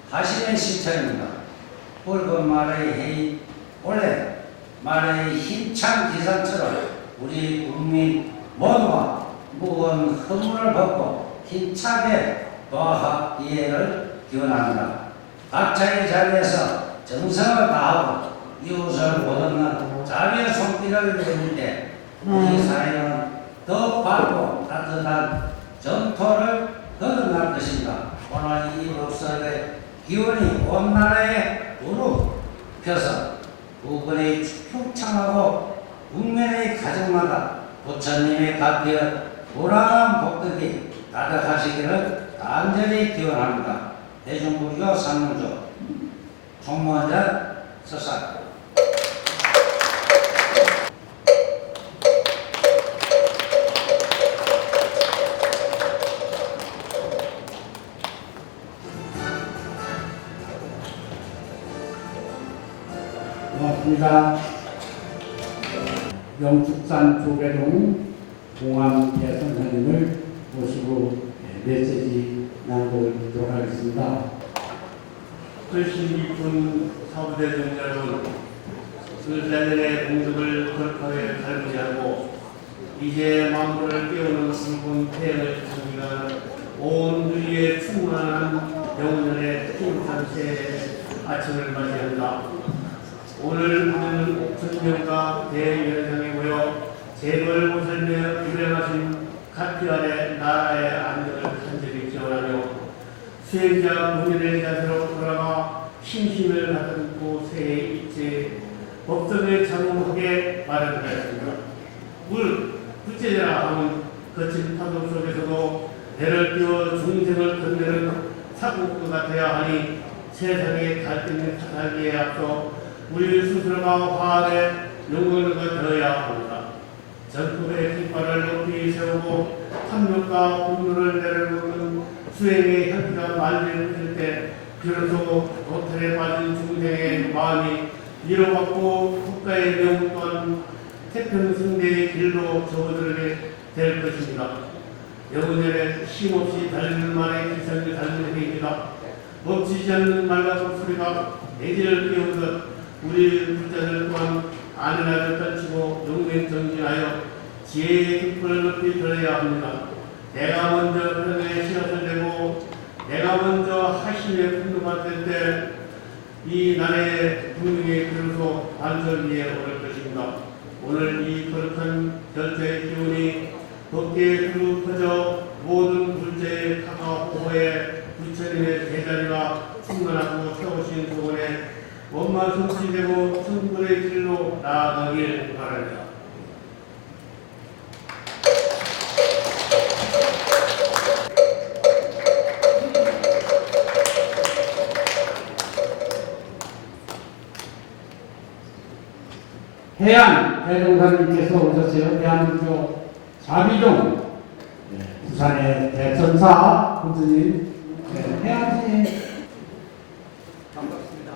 하심의 실천입니다. 붉은 말의 해이 올해 말의 힘찬 기상처럼 우리 국민 모두가 무거운 허물을 벗고 힘차게 도합 기회를 기원합니다. 각자의 자리에서 정성을 다하고 이웃을 보듬는 자비의 손길을 내밀 때 우리 사회는 더 밝고 따뜻한 전토를 거듭날 것입니다. 오늘 이 법석의 기운이 온 나라에 우르 펴서 부근의 충창하고 국민의 가정마다 부처님의 값비어 불안한 복덕이 가득하시기를 간절히 기원합니다. 대중불교 상무조 총무원장 서사. 고맙습니다. 영축산 조계동 공항 개선사님을 모시고 메시지 낭독을 하겠습니다. 글씨 깊은 사부대중 여러분, 자연의 공덕을 거룩하게 갈무리하고 이제 만물을 깨우는 붉은 태양을 찬미하는 온 누리에 충만한 영혼의 힘찬 새해 아침을 맞이합니다. 오늘 우리는 옥천명과 대연상에 모여 재벌 모슬며 유명하신 가피안의 나라의 안전을 간절히 기원하며 수행자 문인의 자세로 돌아가 심심을 가다듬고 새해 일제 법석에 장엄하게 마련하였습니다. 물 부채자라 하는 거친 파도 속에서도 배를 띄워 중생을 건드는 사국도 같아야 하니 세상의 갈등을 살기에 앞서 우리 스스로가 화합에 영광을 들어야 합니다. 전국의 깃발을 높이 세우고 탐욕과 분노를 내려놓는 수행의 향기가 만들어질 때 비로소 도탈에 빠진 중생의 마음이 위로받고 국가의 명분 또한 태평성대의 길로 접어들게 될 것입니다. 영혼의 쉼없이 달리는 말의 기상을 달리는 행위가 멈추지 않는 말과 소리가 내지를 깨우듯 우리 불자들 또한 안일하게 떨치고 용맹정진하여 지혜의 깊을 높이 들어야 합니다. 내가 먼저 편에 씨앗을 내고 내가 먼저 하심의 분노가 될 때 이 나라의 분명히 비로소 반설 위에 오를 것입니다. 오늘 이 거룩한 절제의 기운이 법계에 두루 퍼져 모든 불자의 가가 호호에 부처님의 제자리가 충만하고 세우신 소원에 원만 성취되고 천국의 길로 나아가길 바랍니다. 해안 대동사님께서 오셨어요. 대한민국 자비종 부산의 대천사 군주님 해안님 반갑습니다.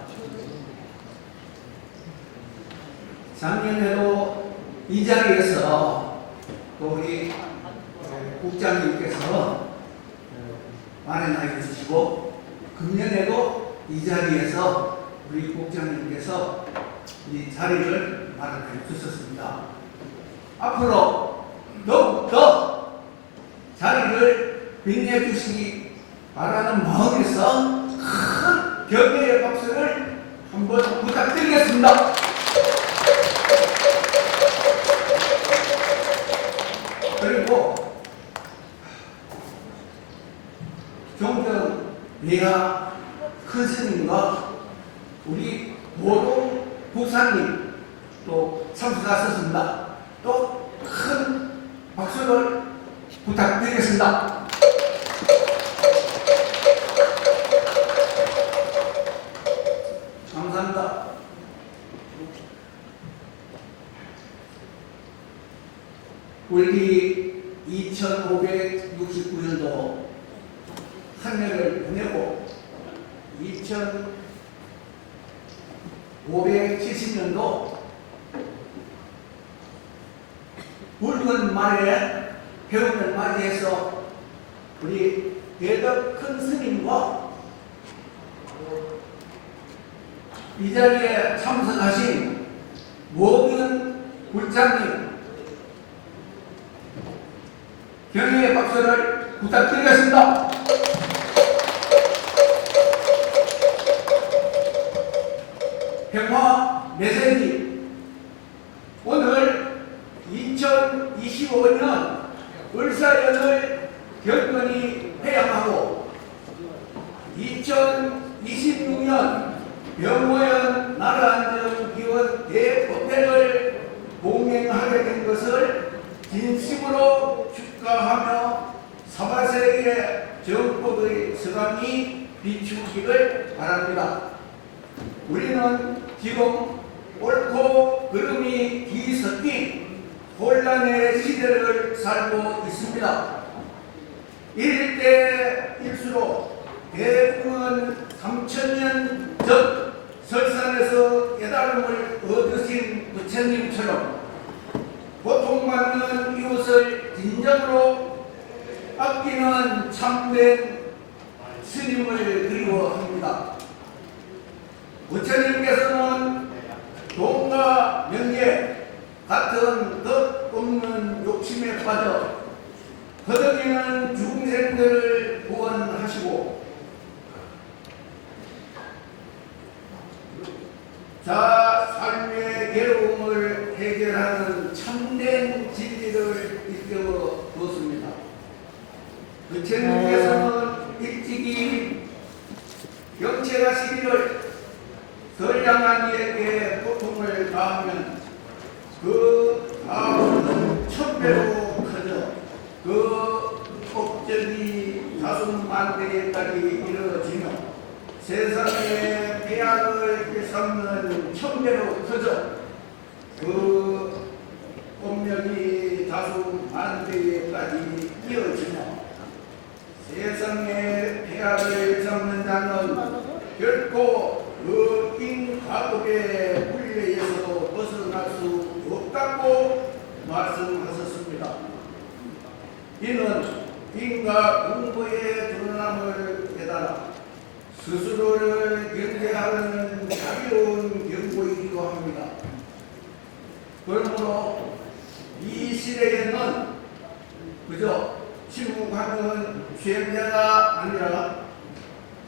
작년에도 이 자리에서 또 우리 국장님께서 마련하여 주시고 금년에도 이 자리에서 우리 국장님께서 이 자리를 마련해 주셨습니다. 앞으로 더욱더 자리를 빛내 주시기 바라는 마음에서 큰 격려의 박수를 한번 부탁드리겠습니다. 그리고 종전 외야 큰 스님과 우리 모두 부사님 또 참석하셨습니다. 또 큰 박수를 부탁드리겠습니다. 감사합니다. 우리 2569년도 한 해를 보내고 2570년도 붉은 말에 해운을 맞이해서 우리 대덕 큰 스님과 이 자리에 참석하신 모든 불장님 격려의 박수를 부탁드리겠습니다. 평화 메시지 오늘 2025년 을사연을 결건이 회양하고 2026년 병호연 나라안전기원 대법회를 봉행하게 된 것을 진심으로 축하하며 사바세계의 정법의 서강이 비추기를 바랍니다. 우리는 지금 옳고 그름이 뒤섞인 혼란의 시대를 살고 있습니다. 이럴 때일수록 대부분 3000년 전 설산에서 깨달음을 얻으신 부처님처럼 고통받는 이웃을 진정으로 아끼는 참된 스님을 그리워합니다. 부처님께서는 돈과 명예 같은 덧 없는 욕심에 빠져 허덕이는 중생들을 구원하시고 삶의 괴로움을 해결하는 참된 진리를 일깨워 두었습니다. 부처님께서는 일찍이 경찰하시기를 선량한 이에게 고통을 가하면 그 다음은 1000배로 커져 그 법적이 다수만대까지 이루어지며 세상의 폐악을 일삼는 1000배로 커져 그 법력이 다수만대까지 이어지며 세상의 폐악을 일삼는 자는 결코 그 인과법의 물레에서 벗어날 수 없다고 말씀하셨습니다. 이는 인과 공부의 드러남을 깨달아 스스로를 경계하는 자유로운 경고이기도 합니다. 그러므로 이 시대에는 그저 침묵하는 수행자가 아니라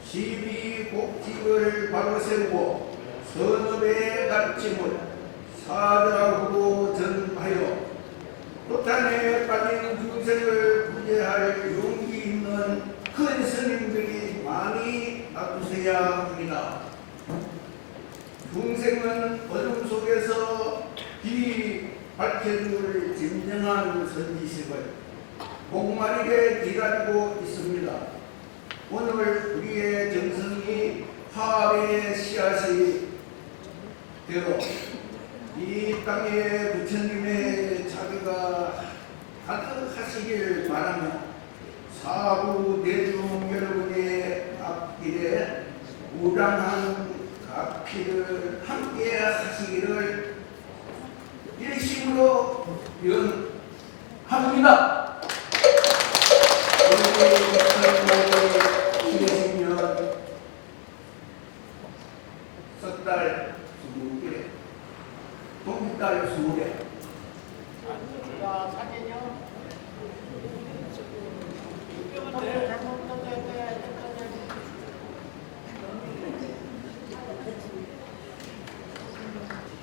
시비 복직을 바로 세우고 선업의 가르침을 사자후로 전하여 도탄에 빠진 중생을 구제할 용기 있는 큰 스님들이 많이 놔두셔야 합니다. 중생은 어둠 속에서 빛 밝혀줄 진정한 선지식을 목마르게 기다리고 있습니다. 오늘 우리의 정성이 화합의 씨앗이 되어 이 땅에 부처님의 자비가 가득하시길 바라며 사부 대중 여러분의 앞길에 우량한 가피를 함께 하시기를 일심으로 연합니다. 석달 20개, 동달 20개. 사진요?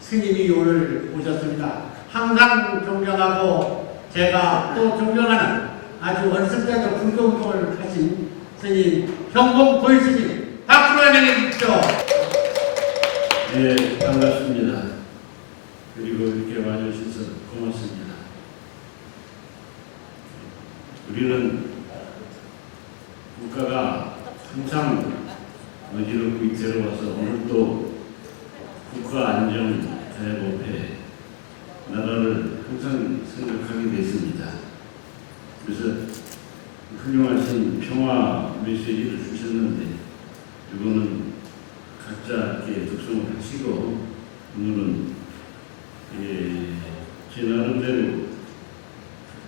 스님이 오늘 오셨습니다. 항상 존경하고 제가 또 존경하는 아주 어렸을 때도 불교운동을 하신 스님 현공 보이스님 박수로 환영해 주십시오. 네, 반갑습니다. 그리고 이렇게 와주셔서 고맙습니다. 우리는 국가가 항상 어지럽고 위태로워서 오늘도 국가 안정 대법에 나라를 항상 생각하게 됐습니다. 그래서 훌륭하신 평화 메시지를 주셨는데 이거는 각자 이렇게 독송을 하시고 오늘은 제 나름대로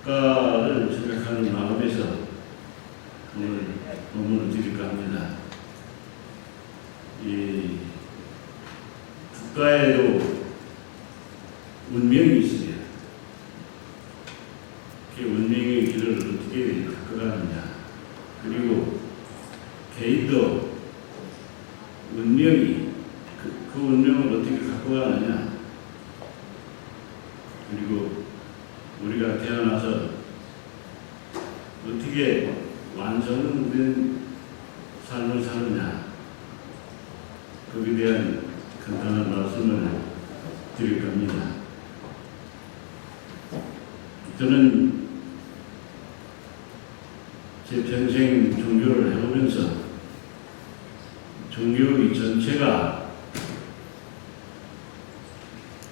국가를 생각하는 마음에서 오늘 법문을 드릴까 합니다. 국가에도 운명이 있습니다. 그 운명의 길을 어떻게 바꿔가느냐. 그리고 개인도 운명이 그 운명을 어떻게 갖고 가느냐. 그리고 우리가 태어나서 어떻게 완성된 삶을 사느냐. 거기에 대한 간단한 말씀을 드릴 겁니다. 저는 제 평생 종교를 해오면서 종교의 전체가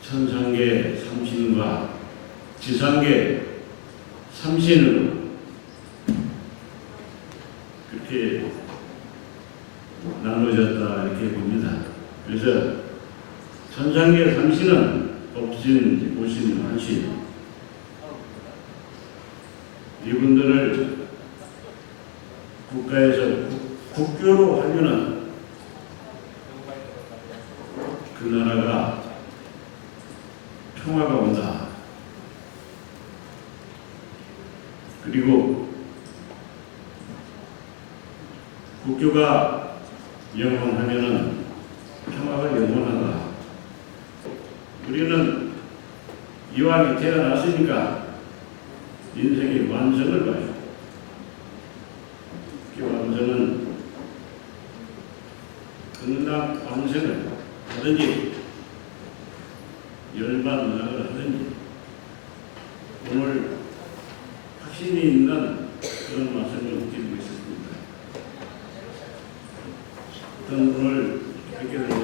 천상계 삼신과 지상계 삼신으로 그렇게 나눠졌다 이렇게 봅니다. 그래서 천상계 삼신은 법신, 보신, 한신 이분들을 국가에서 국교로 하면은 그 나라가 평화가 온다. 그리고 국교가 영원하면은 평화가 영원하다. 우리는 이왕에 태어났으니까 인생의 완성을 봐요. 그 완성은 건강 완성을 하든지 열반 문학을 하든지 오늘 확신이 있는 그런 말씀을 드리고 있습니다. 어떤 오늘 뵙게 되서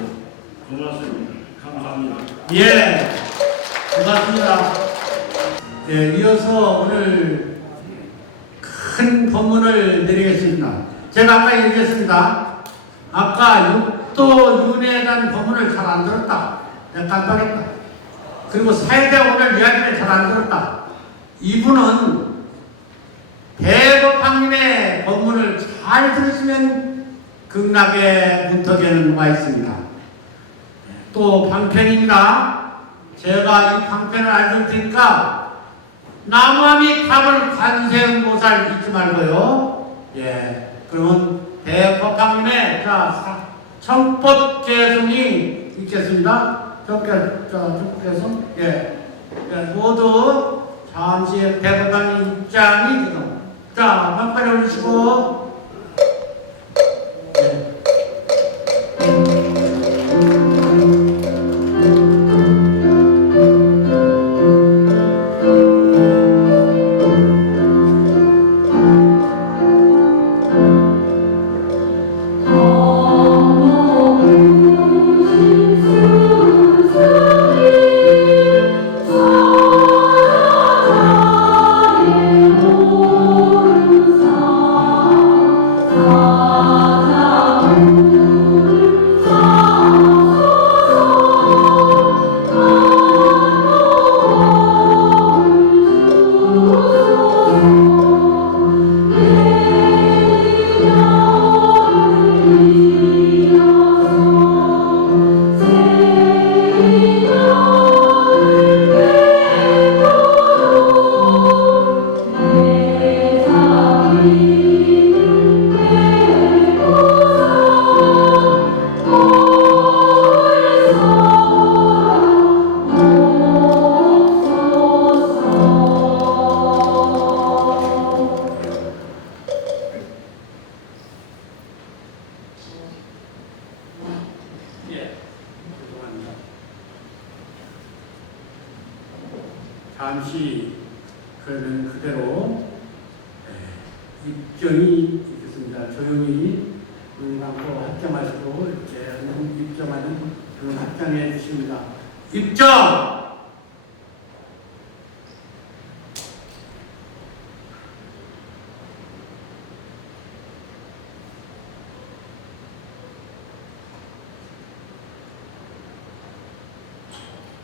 고맙습니다. 감사합니다. 예, 고맙습니다. 네, 이어서 오늘 큰 법문을 드리겠습니다. 제가 아까 얘기했습니다. 아까 6도 윤회에 대한 법문을 잘 안 들었다. 내가 깜빡했다. 그리고 사회대 오늘 이야기를 잘 안 들었다. 이분은 대법황님의 법문을 잘 들으시면 극락의 문턱에는 와 있습니다. 또 방편입니다. 제가 이 방편을 알려줄 테니까 나무아미 탑을 관세음보살 잊지 말고요. 예, 그러면 대법황님의 청법 개성이 있겠습니다. 청법 개성. 예, 모두 잠시 대법황님 입장이 지금. 자, 한발에 올리시고. 아 죄송합니다. 잠시 그러면 그대로 입정이 있겠습니다. 조용히 눈 감고 합장하시고 이렇게 입정하는 그런 합장해 주십니다. 입정!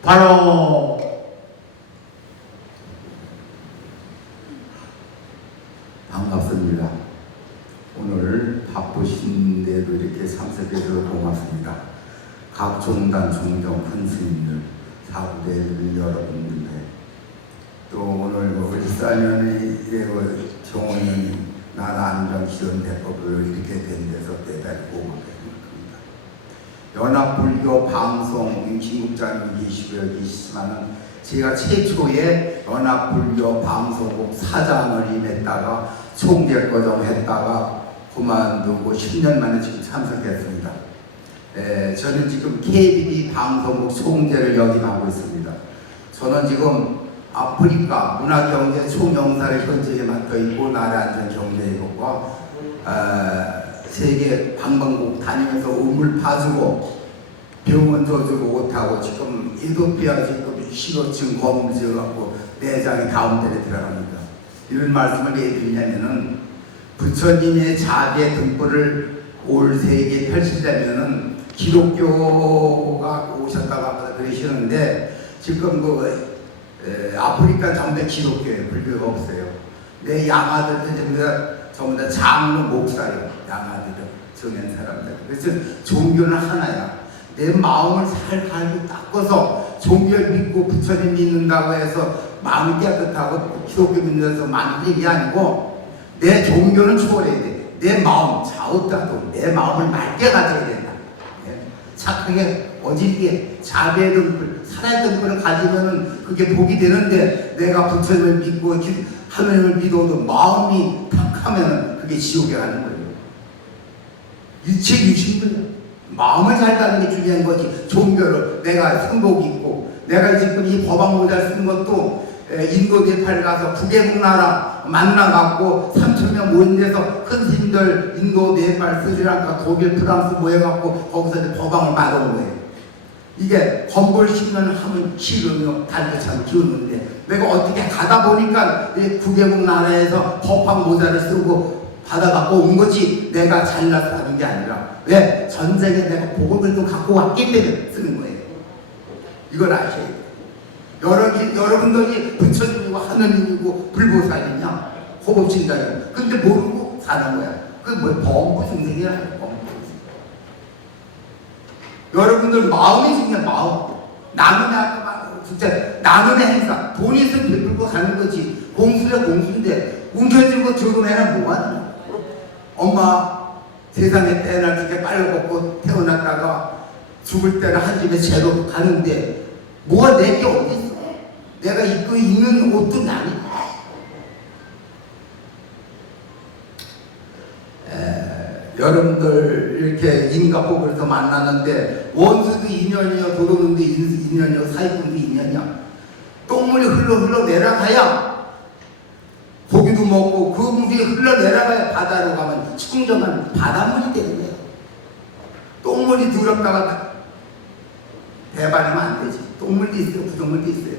바로 반갑습니다. 오늘 바쁘신데도 이렇게 참석해서 고맙습니다. 각 종단 종종 큰 스님들, 사부대들 여러분들, 또 오늘 을사년의 정원이 나라안전지원대법을 이렇게 된 데서 대단히 고맙게 생각합니다. 연합불교 방송 김국장님 계시고 여기 계시지만은 제가 최초의 연합불교 방송국 사장을 임했다가 총재거정 했다가 그만두고 10년 만에 지금 참석했습니다. 저는 지금 KBB 방송국 총재를 역임하고 있습니다. 저는 지금 아프리카 문화경제 총영사를 현직에 맡아 있고 나라안전경제국과 세계 방방국 다니면서 우물 파주고 병원 조주고 못하고 지금 이도피아 지금 식어증 검을 지어갖고 내장이 가운데에 들어갑니다. 이런 말씀을 왜 드리냐면은 부처님의 자계 등불을 올 세계에 펼치려면은 기독교가 오셨다고 아까 그러시는데 지금 아프리카 전부 다 기독교예요. 불교가 없어요. 내 양아들도 전부 다 장로 목사예요. 양아들은 정한 사람들. 그래서 종교는 하나야. 내 마음을 잘 갈고 닦아서 종교를 믿고 부처님 믿는다고 해서 마음이 깨끗하고 기독교 믿는다고 많은 얘기 아니고 내 종교는 초월해야 돼. 내 마음 좌우따도 내 마음을 맑게 가져야 된다. 착하게 어질게 자비의 등불, 사랑의 등불을 가지면은 그게 복이 되는데 내가 부처님을 믿고 하나님을 믿어도 마음이 탁하면은 그게 지옥에 가는 거예요. 일체 유심들 마음을 잘 가는 게 중요한 거지. 종교를 내가 승복 있고 내가 지금 이 법학 모자 쓴 것도 인도 네팔 가서 북외국 나라 만나갖고 3,000명 모인 데서 큰 스님들 인도 네팔 스리랑카 독일 프랑스 모여갖고 거기서 이제 법학을 받아온 거예요. 이게 건벌 10년 하면 기르며 달도 참 키우는데 내가 어떻게 가다 보니까 북외국 나라에서 법학 모자를 쓰고 받아갖고 온 거지 내가 잘나서 하는 게 아니라 왜? 전생에 내가 복을 또 갖고 왔기 때문에 쓰는 거예요. 이걸 아셔야 돼요. 여러분들이 부처님이고 하느님이고 불보살이냐 호법신자냐 근데 모르고 사는 거야. 그게 뭐 범부중생이라는 거야. 여러분들 마음이 중요해. 마음. 나눔의 아까 진짜 나눔의 행사. 돈이 있으면 베풀고 가는 거지. 공수야 공수인데 움켜쥐고 저금해라 뭐하냐. 엄마 세상에 때나 그렇게 빨려먹고 태어났다가 죽을 때는 한 집에 죄로 가는데 뭐가 내게 어디 있어. 내가 입고 있는 옷도 나니. 여러분들 이렇게 인과법에서 만나는데 원수도 인연이요, 도둑놈도 인연이요, 사기꾼도 인연이야. 똥물이 흘러 내려가야 고기도 먹고 그 물이 흘러 내려가야 바다로 가면 청정한 바닷물이 되는 거예요. 똥물이 더럽다가 배반하면 안 되지. 똥물도 있어요, 부정물도 있어요.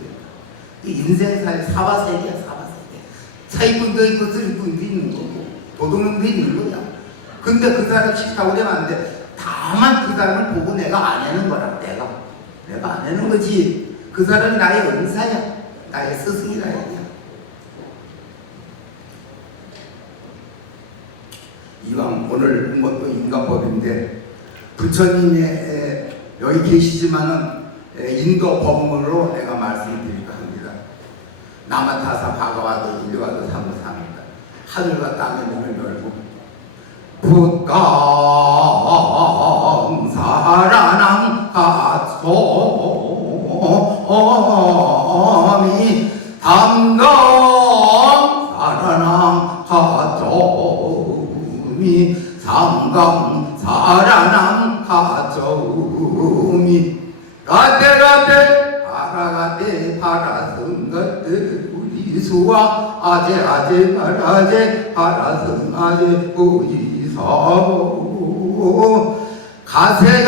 인생사의 사바세계야, 사바세계. 사기꾼도 있고 쓰리꾼도 있는 거고 도둑놈도 있는 거야. 근데 그 사람 싫다고 그러면 안 돼. 다만 그 사람을 보고 내가 안 해는 거라. 내가 안 해는 거지. 그 사람이 나의 은사야. 나의 스승이라 해야 돼. 이왕 오늘 본 것도 인과법인데 부처님의 여기 계시지만은 인도 법문으로 내가 말씀드릴까 합니다. 나마타사 바가와도 일와도 사무사입니다. 하늘과 땅의 문을 열고 북강사라남 가초미 담강사라남 가초미 삼강사라남 가초미 가대 바라가대 바라성 것들 우리 수와 아재 바라성 아재 우리 사모 가세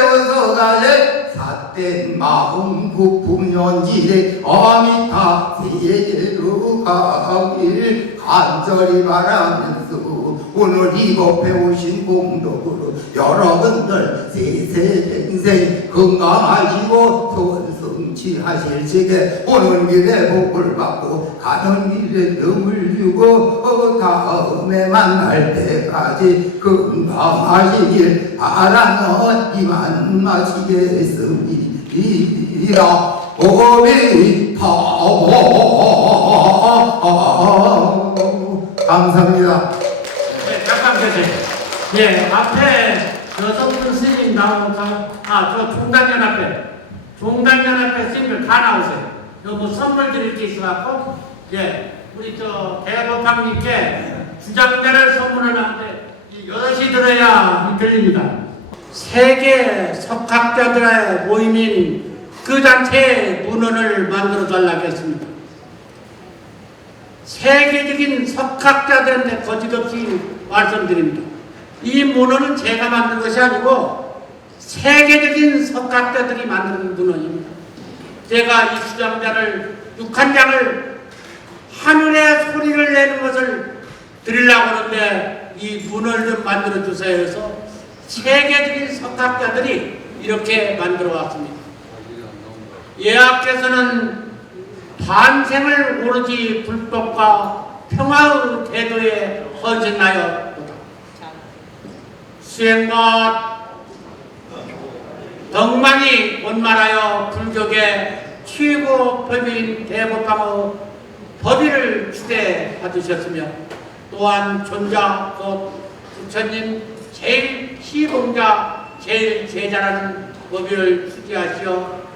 어서 가세 삿된 마음 부품 연지에 어미타 세계로 가길 간절히 바라면서 오늘 이곳에 오신 공덕으로 여러분들 세세생생 건강하시고 소원성취하실 적에 오는 길에 복을 받고 가던 길에 덤을 주고 다음에 만날 때까지 건강하시길 바라며 이만 마치겠습니다. 오비 감사합니다. 네, 잠깐 계세요. 예, 앞에 여성분 스님 나오니까, 저 종단연합회 스님들 다 나오세요. 뭐 선물 드릴 게 있어갖고, 예, 우리 대법관님께 주장자를 선물을 하는데, 여럿이 들어야 들립니다. 세계 석학자들의 모임인 그 단체의 문헌을 만들어 달라고 했습니다. 세계적인 석학자들한테 거짓없이 말씀드립니다. 이 문헌은 제가 만든 것이 아니고 세계적인 석학자들이 만든 문헌입니다. 제가 이 주장자를 6한장을 하늘의 소리를 내는 것을 드리려고 하는데 이 문헌을 좀 만들어 주세요 해서 세계적인 석학자들이 이렇게 만들어 왔습니다. 예하께서는 반생을 오로지 불법과 평화의 태도에 헌신하여 수행과 덕망이 원만하여 불교계 최고 법인 대법강의 법의를 추대받으셨으며 또한 존자 곧 부처님 제일 시봉자 제일 제자라는 법의를 추대하시어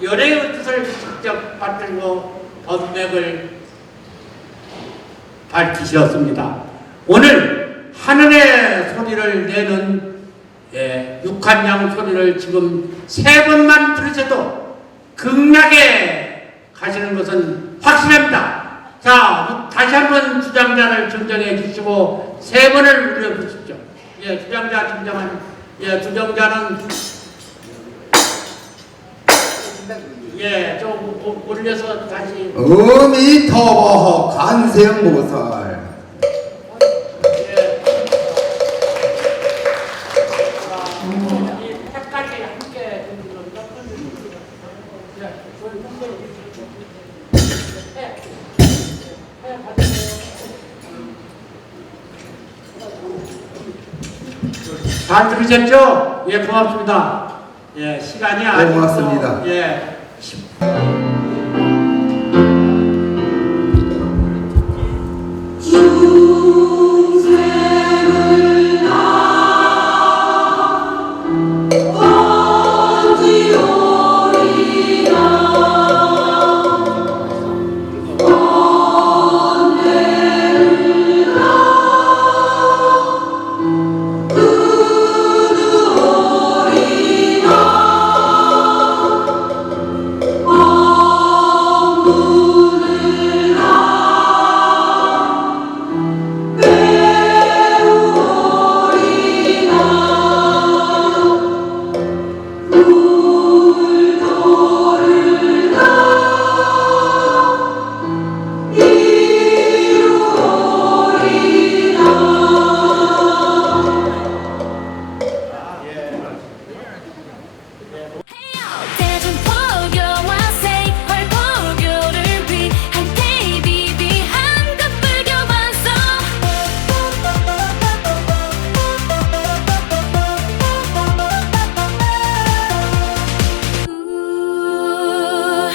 열애의 뜻을 직접 받들고 법맥을 밝히셨습니다. 오늘 하늘의 소리를 내는 육한양 소리를 지금 3번만 들으셔도 극락에 가시는 것은 확실합니다. 자, 다시 한번 주장자를 증정해 주시고 3번을 올려주십시오. 예, 주장자 증정한, 예, 주장자는 예, 좀 올려서 다시. 어미터보 간생보살. 예. 이 색깔이 함께 듭니다. 잘 들으셨죠? 예, 고맙습니다. 예, 시간이 아직 고맙습니다. 예.